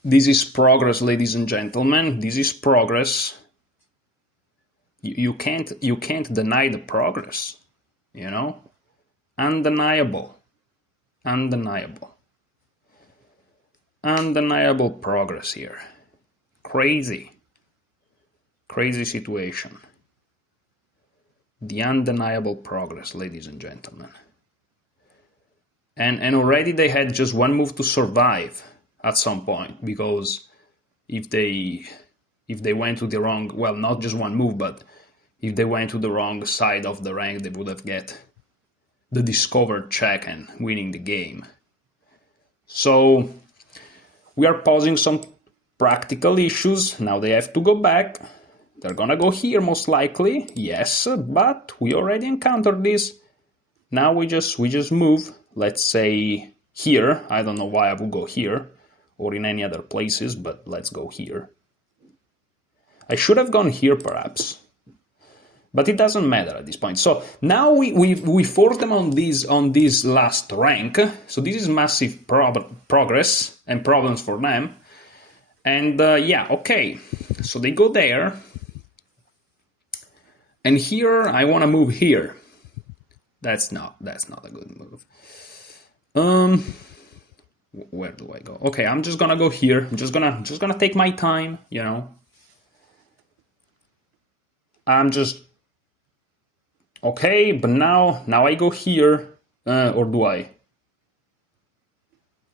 This is progress, ladies and gentlemen. This is progress. You can't deny the progress, you know? Undeniable. Undeniable progress here. Crazy situation. The undeniable progress, ladies and gentlemen. And already they had just one move to survive at some point, because if they went to the wrong, well, not just one move, but if they went to the wrong side of the rank, they would have get the discovered check and winning the game. So we are posing some practical issues. Now they have to go back. They're gonna go here most likely, yes, but we already encountered this. Now we just move, let's say here. I don't know why I would go here or in any other places, but let's go here. I should have gone here perhaps, but it doesn't matter at this point. So now we force them on this last rank. So this is massive progress and problems for them. And yeah, okay. So they go there. And here I want to move here. That's not a good move. Where do I go? Okay, I'm just gonna go here. I'm just gonna take my time, you know. I'm just okay, but now I go here, or do I?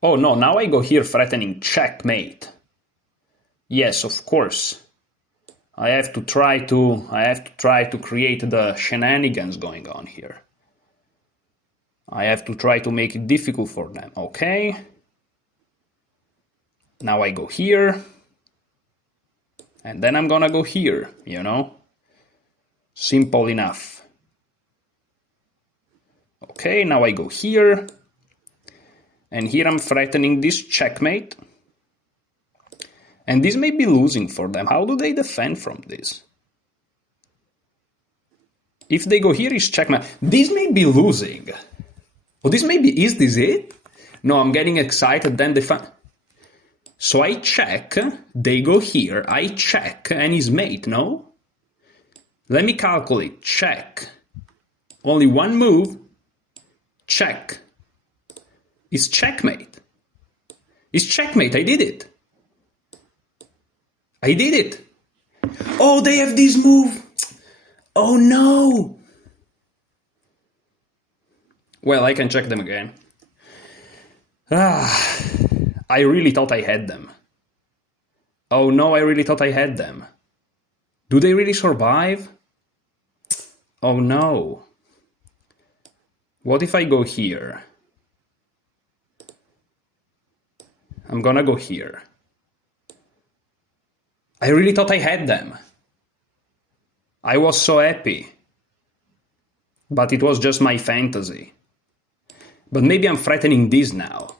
Oh no, now I go here threatening checkmate. Yes, of course. I have to try to create the shenanigans going on here. I have to try to make it difficult for them. Okay. Now I go here. And then I'm gonna go here, you know? Simple enough. Okay, now I go here. And here I'm threatening this checkmate. And this may be losing for them. How do they defend from this? If they go here, is checkmate. This may be losing. Oh, this may be, is this it? No, I'm getting excited, then they find... So I check, they go here, I check, and he's mate, no? Let me calculate, check. Only one move, check. It's checkmate. It's checkmate, I did it. I did it. Oh, they have this move. Oh no. Well, I can check them again. I really thought I had them. Oh no, I really thought I had them. Do they really survive? Oh no. What if I go here? I'm gonna go here. I really thought I had them. I was so happy. But it was just my fantasy. But maybe I'm threatening this now.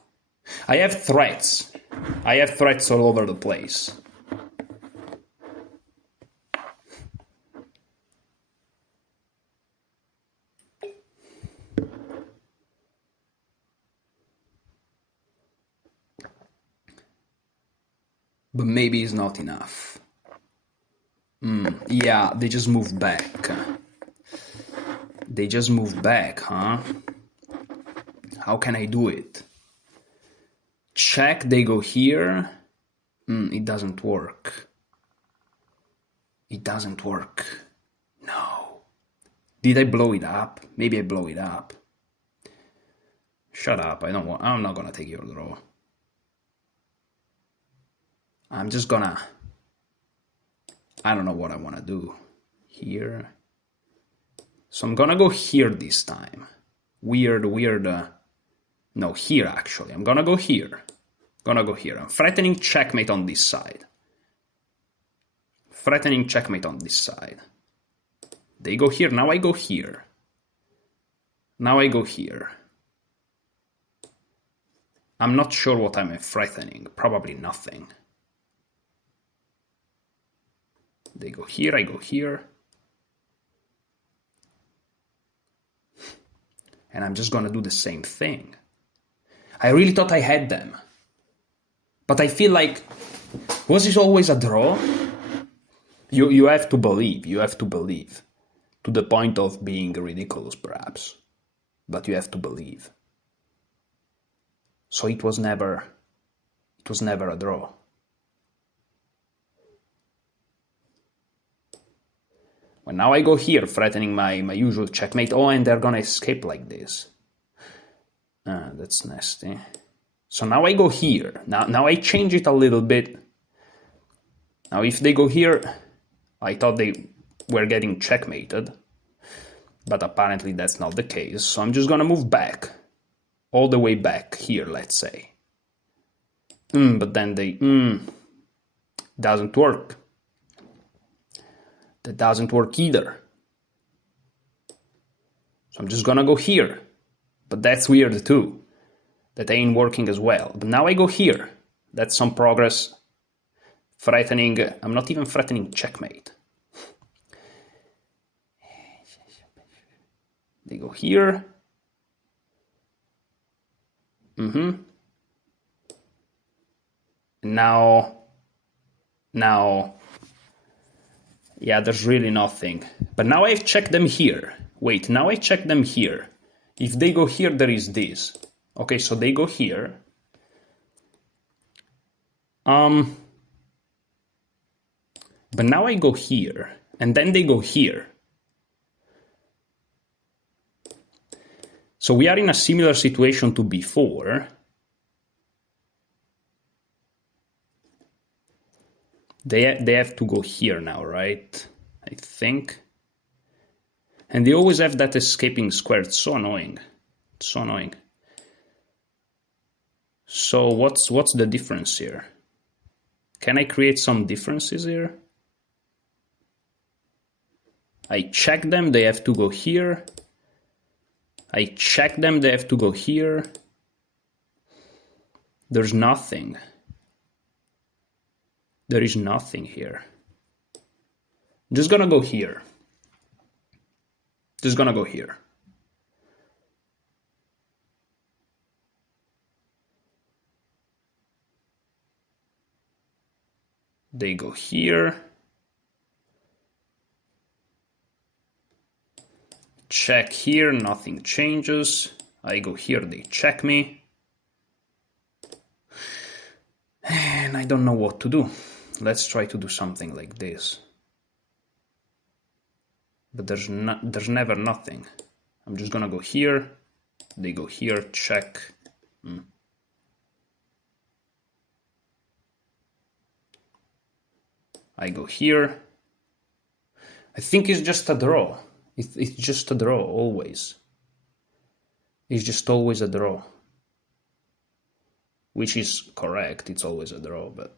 I have threats. I have threats all over the place. But maybe it's not enough. Yeah, they just moved back. They just moved back, huh? How can I do it? Check, they go here. It doesn't work. It doesn't work. No. Did I blow it up? Maybe I blow it up. Shut up, I'm not gonna take your draw. I'm just gonna... I don't know what I wanna do. Here. So I'm gonna go here this time. Weird... No, here actually. I'm gonna go here. I'm threatening checkmate on this side. Threatening checkmate on this side. They go here, now I go here. Now I go here. I'm not sure what I'm threatening. Probably nothing. They go here, I go here. And I'm just gonna do the same thing. I really thought I had them. But I feel like, was this always a draw? You have to believe, To the point of being ridiculous, perhaps. But you have to believe. So it was never a draw. Well, now I go here, threatening my usual checkmate. Oh, and they're gonna escape like this. That's nasty. So now I go here. Now I change it a little bit. Now if they go here, I thought they were getting checkmated. But apparently that's not the case. So I'm just gonna move back. All the way back here, let's say. But then they... doesn't work. That doesn't work either. So I'm just gonna go here. But that's weird too. That ain't working as well. But now I go here. That's some progress. Threatening... I'm not even threatening checkmate. They go here. Now... Yeah, there's really nothing. But now I've checked them here. Wait, now I check them here. If they go here, there is this. Okay, so they go here. But now I go here. And then they go here. So we are in a similar situation to before. They have to go here now, right? I think. And they always have that escaping square. It's so annoying. It's so annoying. So what's the difference here? Can I create some differences here? I check them, they have to go here. I check them, they have to go here. There's nothing. There is nothing here. Just gonna go here. Just gonna go here. They go here. Check here, nothing changes. I go here, they check me. And I don't know what to do. Let's try to do something like this. But there's never nothing. I'm just gonna go here. They go here, check. I go here. I think it's just a draw. It's just a draw, always. It's just always a draw. Which is correct, it's always a draw, but...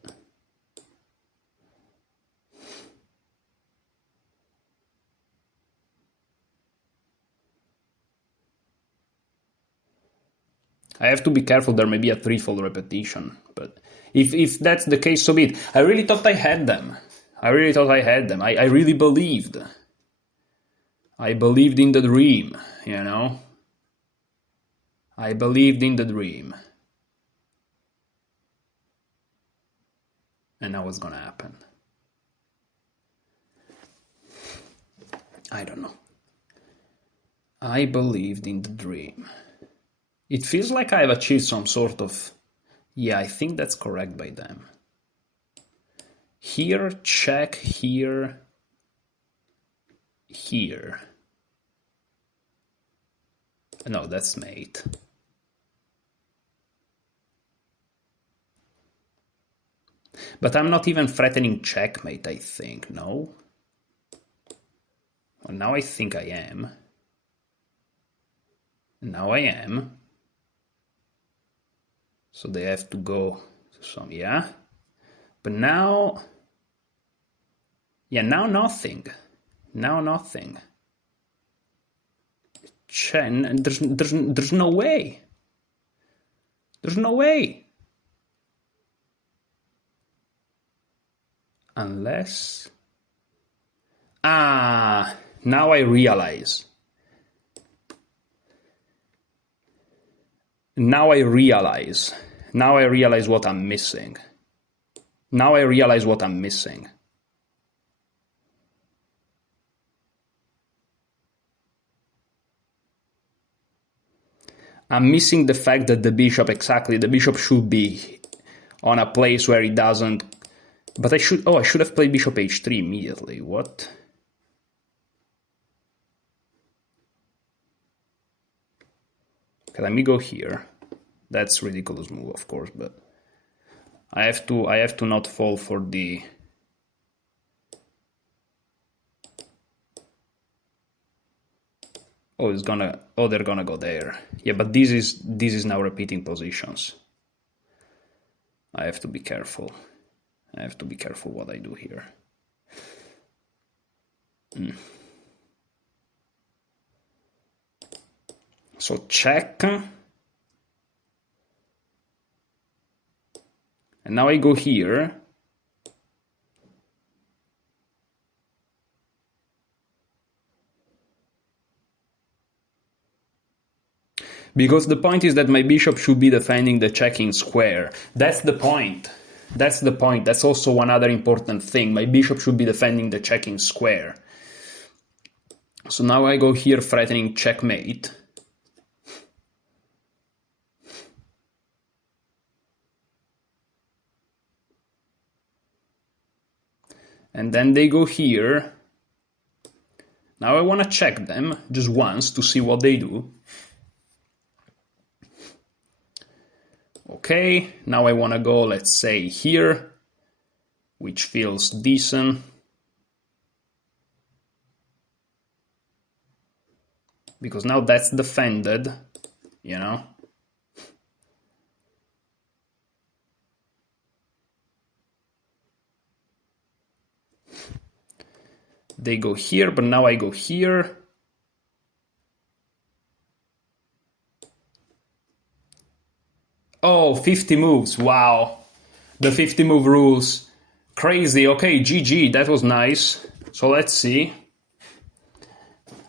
I have to be careful, there may be a threefold repetition, but if that's the case, so be it. I really thought I had them. I really believed. I believed in the dream, you know? I believed in the dream. And now what's gonna happen? I don't know. I believed in the dream. It feels like I've achieved some sort of... Yeah, I think that's correct by them. Here, check, here, here. No, that's mate. But I'm not even threatening checkmate, I think, no? Well, now I think I am. Now I am. So they have to go to some, yeah? But now... Yeah, now nothing. Now nothing. Chen, there's no way. There's no way. Unless... Ah, now I realize. Now I realize what I'm missing. Now I realize what I'm missing. I'm missing the fact that the bishop should be on a place where it doesn't... But I should have played bishop h3 immediately. What? Okay, let me go here. That's a ridiculous move, of course, but I have to not fall for the... they're gonna go there. Yeah, but this is now repeating positions. I have to be careful. I have to be careful what I do here. So check. And now I go here. Because the point is that my bishop should be defending the checking square. That's the point. That's the point. That's also one other important thing. My bishop should be defending the checking square. So now I go here threatening checkmate. And then they go here. Now I want to check them just once to see what they do. Okay, now I want to go, let's say, here, which feels decent. Because now that's defended, you know. They go here, but now I go here. Oh, 50 moves, wow. The 50 move rules. Crazy, okay, GG, that was nice. So let's see.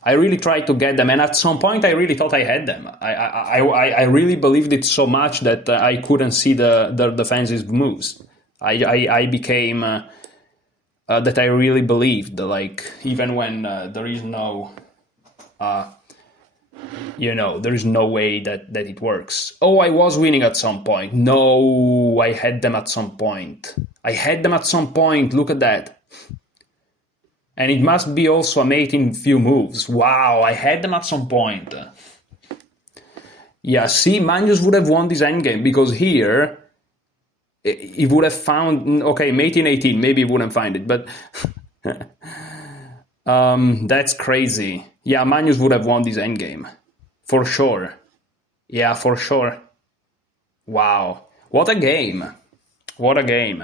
I really tried to get them, and at some point I really thought I had them. I really believed it so much that I couldn't see the defensive moves. I became... that I really believed, like, even when there is no... there is no way that it works. Oh, I was winning at some point. No, I had them at some point. I had them at some point, look at that. And it must be also a mate in few moves. Wow, I had them at some point. Yeah, see, Magnus would have won this endgame, because here, he would have found... Okay, mate in 18, maybe he wouldn't find it, but... that's crazy. Yeah, Magnus would have won this endgame. For sure. Yeah, for sure. Wow. What a game. What a game.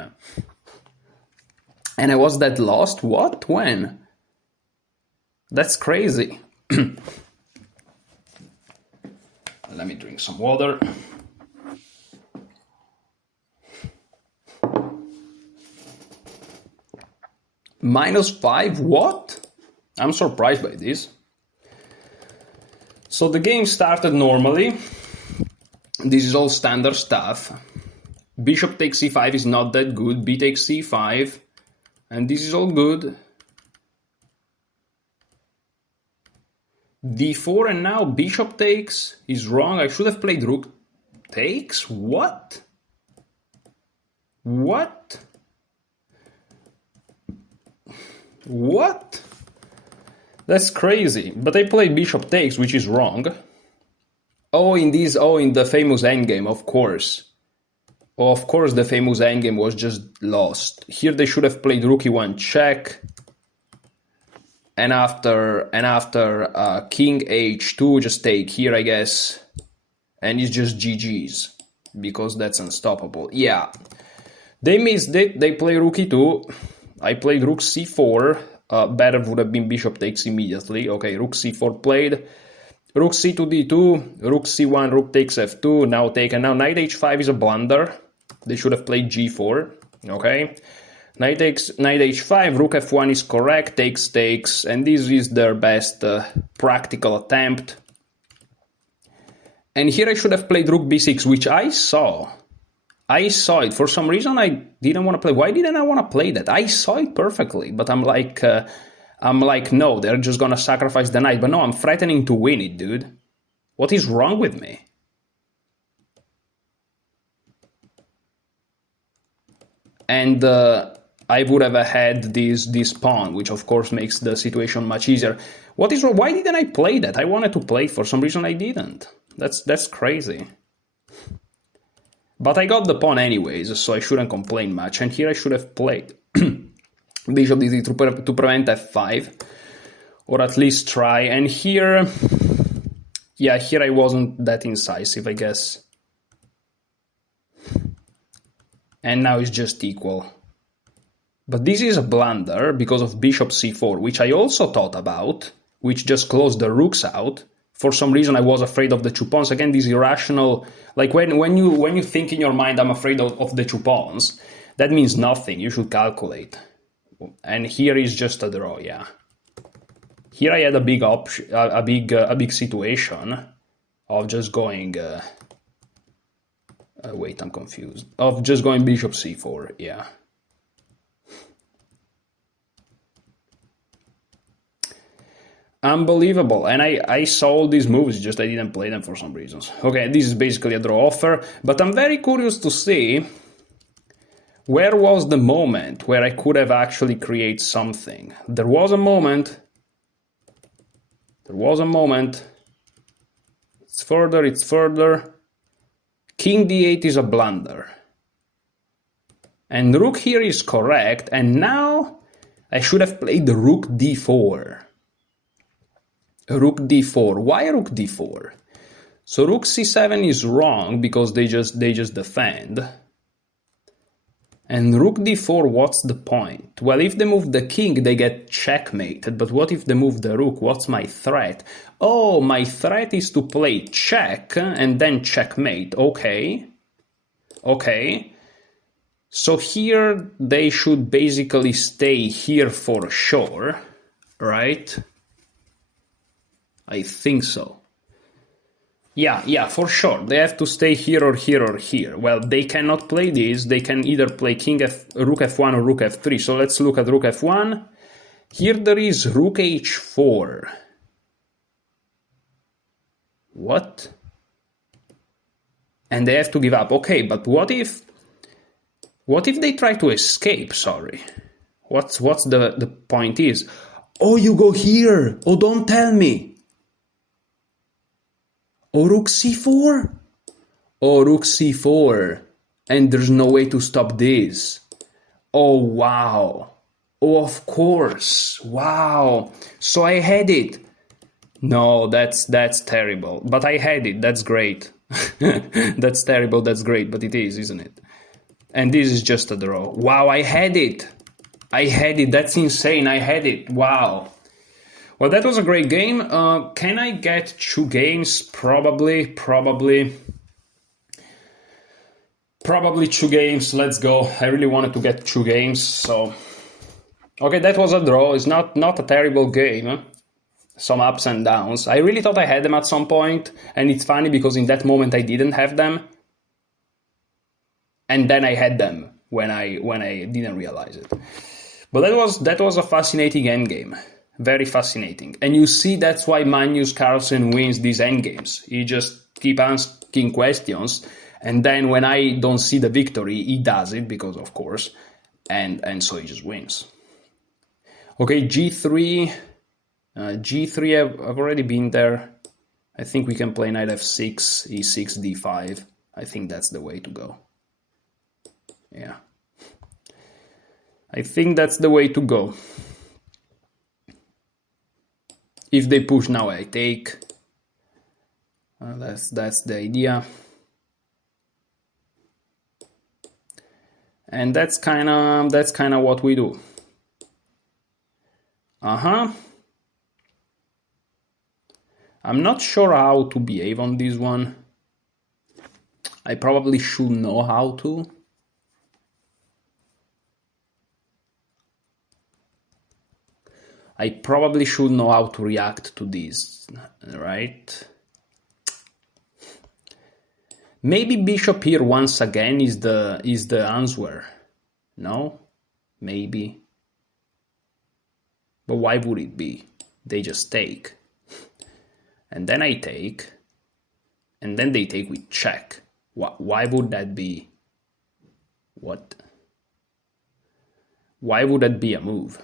And I was that lost? What? When? That's crazy. Let me drink some water. -5? What? I'm surprised by this. So the game started normally. This is all standard stuff. Bishop takes c5 is not that good. B takes c5. And this is all good. d4 and now bishop takes is wrong. I should have played rook takes? What? What? What? That's crazy. But I played bishop takes, which is wrong. Oh, in the famous endgame, of course. Oh, of course the famous endgame was just lost. Here they should have played rook e1 check. And after king h2, just take here, I guess. And it's just GG's. Because that's unstoppable. Yeah. They missed it. They play rook e2. I played rook c4. Better would have been bishop takes immediately. Okay, rook c4 played. Rook c2 d2. Rook c1, rook takes f2. Now taken. Now knight h5 is a blunder. They should have played g4. Okay. Knight h5, rook f1 is correct, takes, and this is their best practical attempt. And here I should have played rook b6, which I saw. I saw it. For some reason I didn't want to play. Why didn't I want to play that? I saw it perfectly, but I'm like, no, they're just gonna sacrifice the knight. But no, I'm threatening to win it, dude. What is wrong with me? And I would have had this pawn, which of course makes the situation much easier. What is wrong? Why didn't I play that? I wanted to play it. For some reason I didn't. That's crazy. But I got the pawn anyways, so I shouldn't complain much. And here I should have played bishop d3 to prevent f5, or at least try. And here, yeah, here I wasn't that incisive, I guess. And now it's just equal. But this is a blunder because of bishop c4, which I also thought about, which just closed the rooks out. For some reason I was afraid of the two pawns. Again, this irrational, like when you think in your mind, I'm afraid of the two pawns, that means nothing. You should calculate. And here is just a draw, yeah. Here I had a big option, a big situation of just going. Wait, I'm confused. Of just going bishop c4, yeah. Unbelievable. And I saw all these moves, just I didn't play them for some reasons. Okay, this is basically a draw offer, but I'm very curious to see where was the moment where I could have actually created something. There was a moment. It's further. King d8 is a blunder. And rook here is correct, and now I should have played the rook d4. Rook d4. Why rook d4? So rook c7 is wrong because they just defend. And rook d4, what's the point? Well, if they move the king, they get checkmated. But what if they move the rook? What's my threat? Oh, my threat is to play check and then checkmate. Okay. So here they should basically stay here for sure, right? I think so. Yeah, for sure. They have to stay here or here or here. Well, they cannot play this. They can either play rook f1 or rook f3. So let's look at rook f1. Here there is rook h4. What? And they have to give up. Okay, but what if they try to escape? Sorry. What's the point is? Oh, you go here. Oh, don't tell me. Oh, rook c4? Oh, rook c4. And there's no way to stop this. Oh, wow. Oh, of course. Wow. So I had it. No, that's terrible. But I had it. That's great. That's terrible. That's great. But it is, isn't it? And this is just a draw. Wow, I had it. That's insane. I had it. Wow. Well, that was a great game. Can I get 2 games? Probably 2 games. Let's go. I really wanted to get 2 games. So, okay, that was a draw. It's not a terrible game. Some ups and downs. I really thought I had them at some point, and it's funny because in that moment I didn't have them. and then I had them when I didn't realize it. But that was a fascinating endgame. Very fascinating. And you see that's why Magnus Carlsen wins these endgames. He just keep asking questions, and then when I don't see the victory, he does it, because of course, and so he just wins. Okay, g3. G3, I've already been there. I think we can play knight f6, e6, d5. I think that's the way to go. Yeah. I think that's the way to go. If they push now, I take. That's the idea. And that's kind of what we do. I'm not sure how to behave on this one. I probably should know how to. I probably should know how to react to this, right? Maybe bishop here once again is the answer. No? Maybe. But why would it be? They just take. And then I take. And then they take with check. Why would that be? What? Why would that be a move?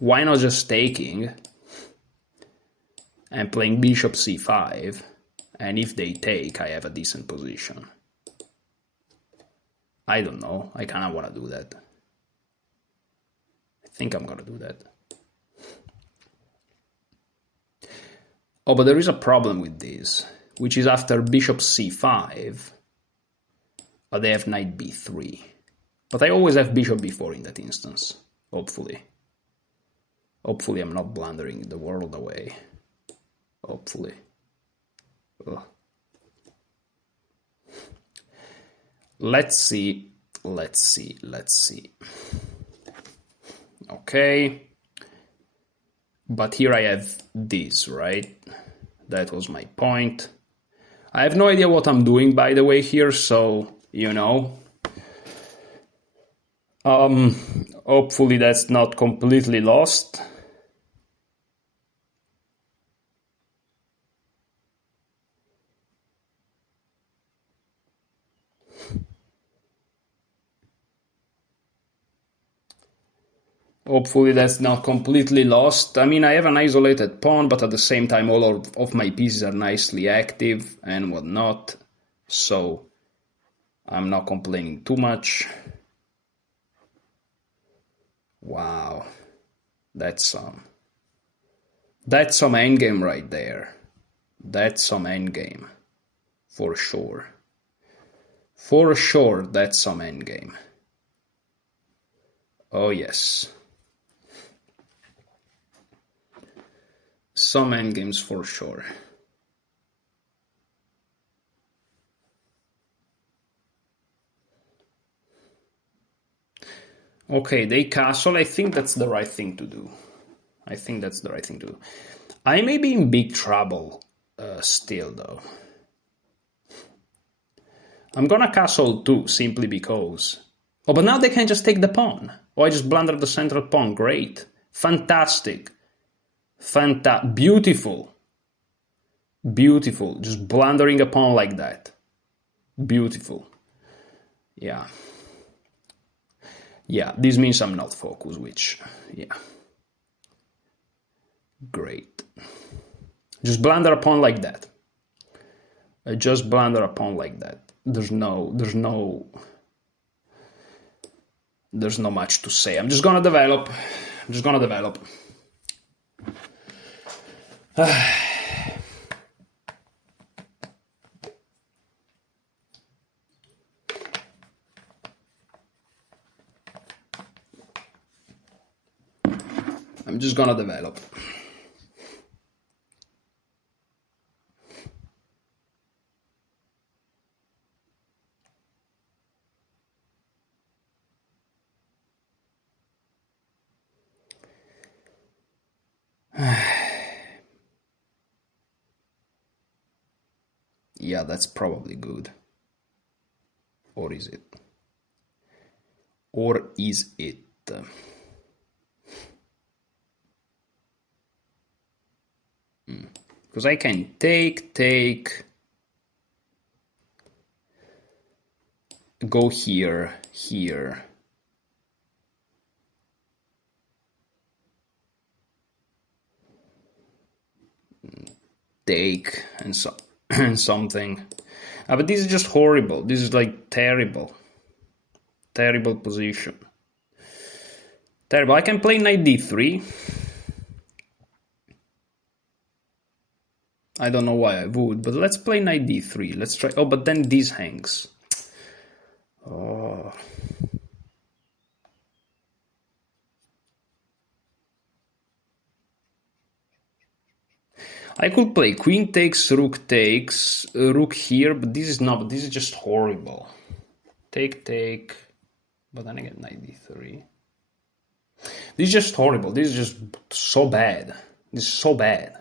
Why not just taking and playing bishop c5, and if they take, I have a decent position? I don't know. I kind of want to do that. I think I'm going to do that. Oh, but there is a problem with this, which is after bishop c5, they have knight b3. But I always have bishop b4 in that instance, hopefully. Hopefully I'm not blundering the world away. Hopefully. Ugh. Let's see. Okay. But here I have this, right? That was my point. I have no idea what I'm doing, by the way, here, so, you know. Hopefully that's not completely lost. Hopefully that's not completely lost. I mean, I have an isolated pawn, but at the same time all of my pieces are nicely active and whatnot, so I'm not complaining too much. Wow, that's some endgame right there. That's some endgame, for sure. For sure, that's some endgame. Oh yes. Some endgames for sure. Okay, they castle. I think that's the right thing to do. I may be in big trouble still, though. I'm gonna castle too, simply because. Oh, but now they can just take the pawn. Oh, I just blundered the central pawn. Great. Fantastic. Beautiful. Beautiful. Just blundering a pawn like that. Beautiful. Yeah. Yeah, this means I'm not focused, which, yeah. Great. Just blunder a pawn like that. Just blunder a pawn like that. There's no much to say. I'm just gonna develop. I'm just gonna develop. Yeah, that's probably good. Or is it? Or is it? Because I can take, go here, take, and so and something. But this is just horrible. This is like terrible position. Terrible. I can play knight d3. I don't know why I would, but let's play knight d3. Let's try. Oh, but then this hangs. Oh. I could play queen takes, rook here, but this is not. This is just horrible. Take, but then again knight d3. This is just horrible. This is just so bad. This is so bad.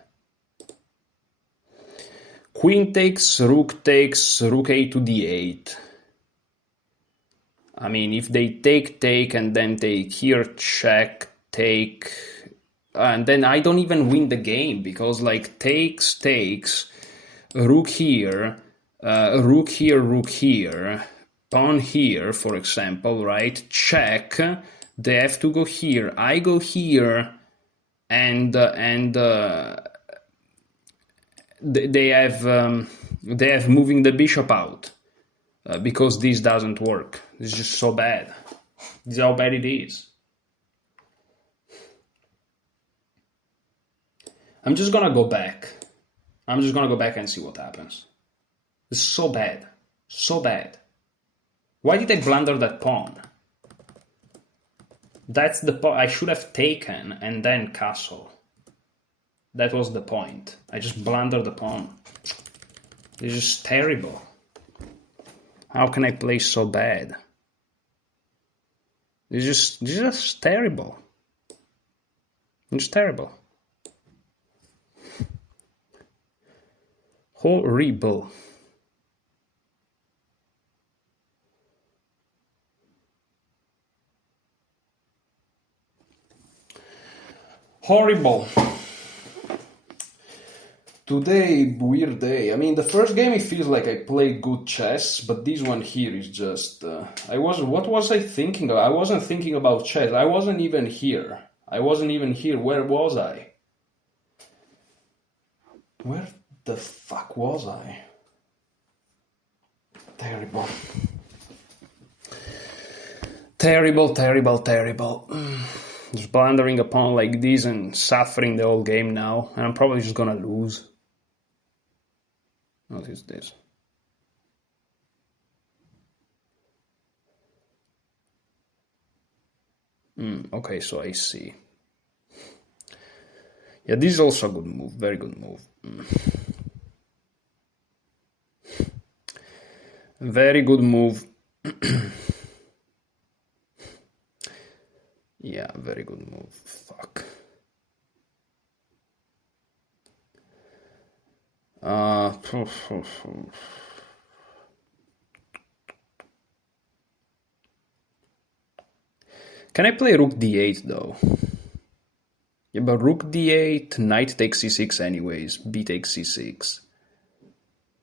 Queen takes, rook a to d8. I mean, if they take, and then take here, check, take, and then I don't even win the game, because like takes, rook here, pawn here, for example, right? Check, they have to go here, I go here, and they have moving the bishop out, because this doesn't work. This is just so bad. This is how bad it is. I'm just gonna go back. I'm just gonna go back and see what happens. It's so bad. So bad. Why did I blunder that pawn? That's the point. I should have taken and then castle. That was the point. I just blundered the pawn. This is terrible. How can I play so bad? This is just terrible. It's terrible. Horrible. Horrible. Today, weird day. I mean, the first game it feels like I played good chess, but this one here is just... what was I thinking of? I wasn't thinking about chess. I wasn't even here. Where was I? Where the fuck was I? Terrible. Terrible. Just blundering a pawn like this and suffering the whole game now. And I'm probably just gonna lose. What is this? Okay, so I see. Yeah, this is also a good move. Very good move. Very good move. Yeah, very good move. Fuck. Can I play rook d8 though? Yeah, but rook d8, knight takes c6 anyways, b takes c6.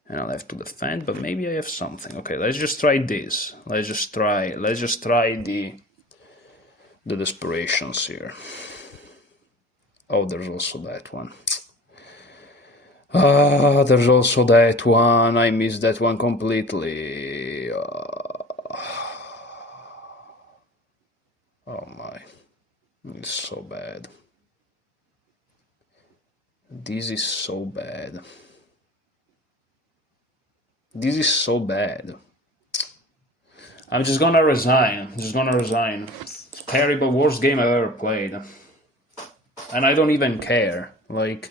And I'll have to defend, but maybe I have something. Okay, let's just try this. Let's just try the desperations here. Oh, there's also that one. There's also that one. I missed that one completely. Oh my. It's so bad. This is so bad. This is so bad. I'm just gonna resign. It's terrible, worst game I've ever played. And I don't even care. Like...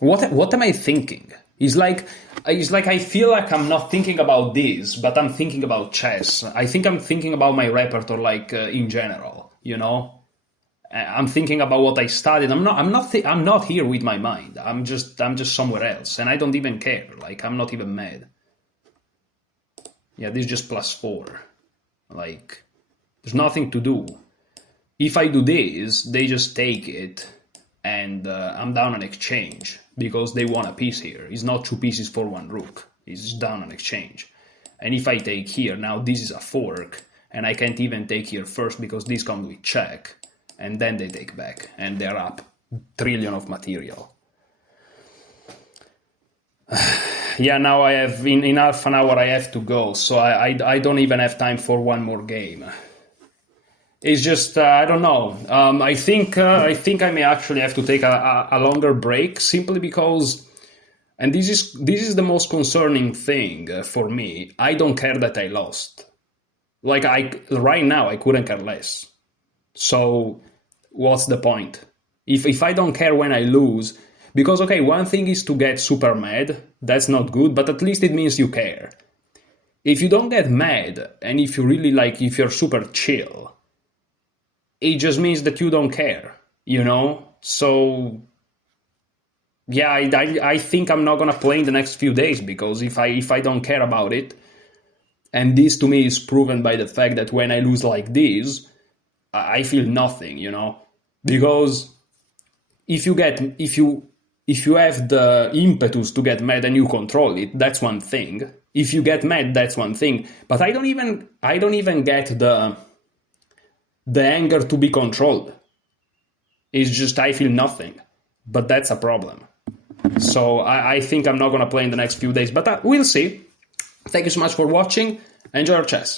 What am I thinking? It's like I feel like I'm not thinking about this, but I'm thinking about chess. I think I'm thinking about my repertoire, like in general, you know. I'm thinking about what I studied. I'm not here with my mind. I'm just somewhere else, and I don't even care. Like, I'm not even mad. Yeah, this is just +4. Like, there's nothing to do. If I do this, they just take it, and I'm down on exchange because they want a piece here. It's not 2 pieces for 1 rook. It's down on exchange. And if I take here, now this is a fork, and I can't even take here first because this comes with check. And then they take back, and they're up trillion of material. Yeah, now I have, in half an hour I have to go, so I don't even have time for one more game. It's just, I don't know. I think I may actually have to take a longer break, simply because, and this is the most concerning thing for me, I don't care that I lost. Like, right now I couldn't care less. So what's the point? If I don't care when I lose, because, okay, one thing is to get super mad, that's not good, but at least it means you care. If you don't get mad, and if you really, like, if you're super chill, it just means that you don't care, you know? So, yeah, I think I'm not gonna play in the next few days, because if I don't care about it, and this to me is proven by the fact that when I lose like this, I feel nothing, you know? Because if you have the impetus to get mad and you control it, that's one thing. If you get mad, that's one thing. But I don't even get the anger to be controlled. It's just I feel nothing. But that's a problem. So I think I'm not gonna play in the next few days. But we'll see. Thank you so much for watching. Enjoy your chess.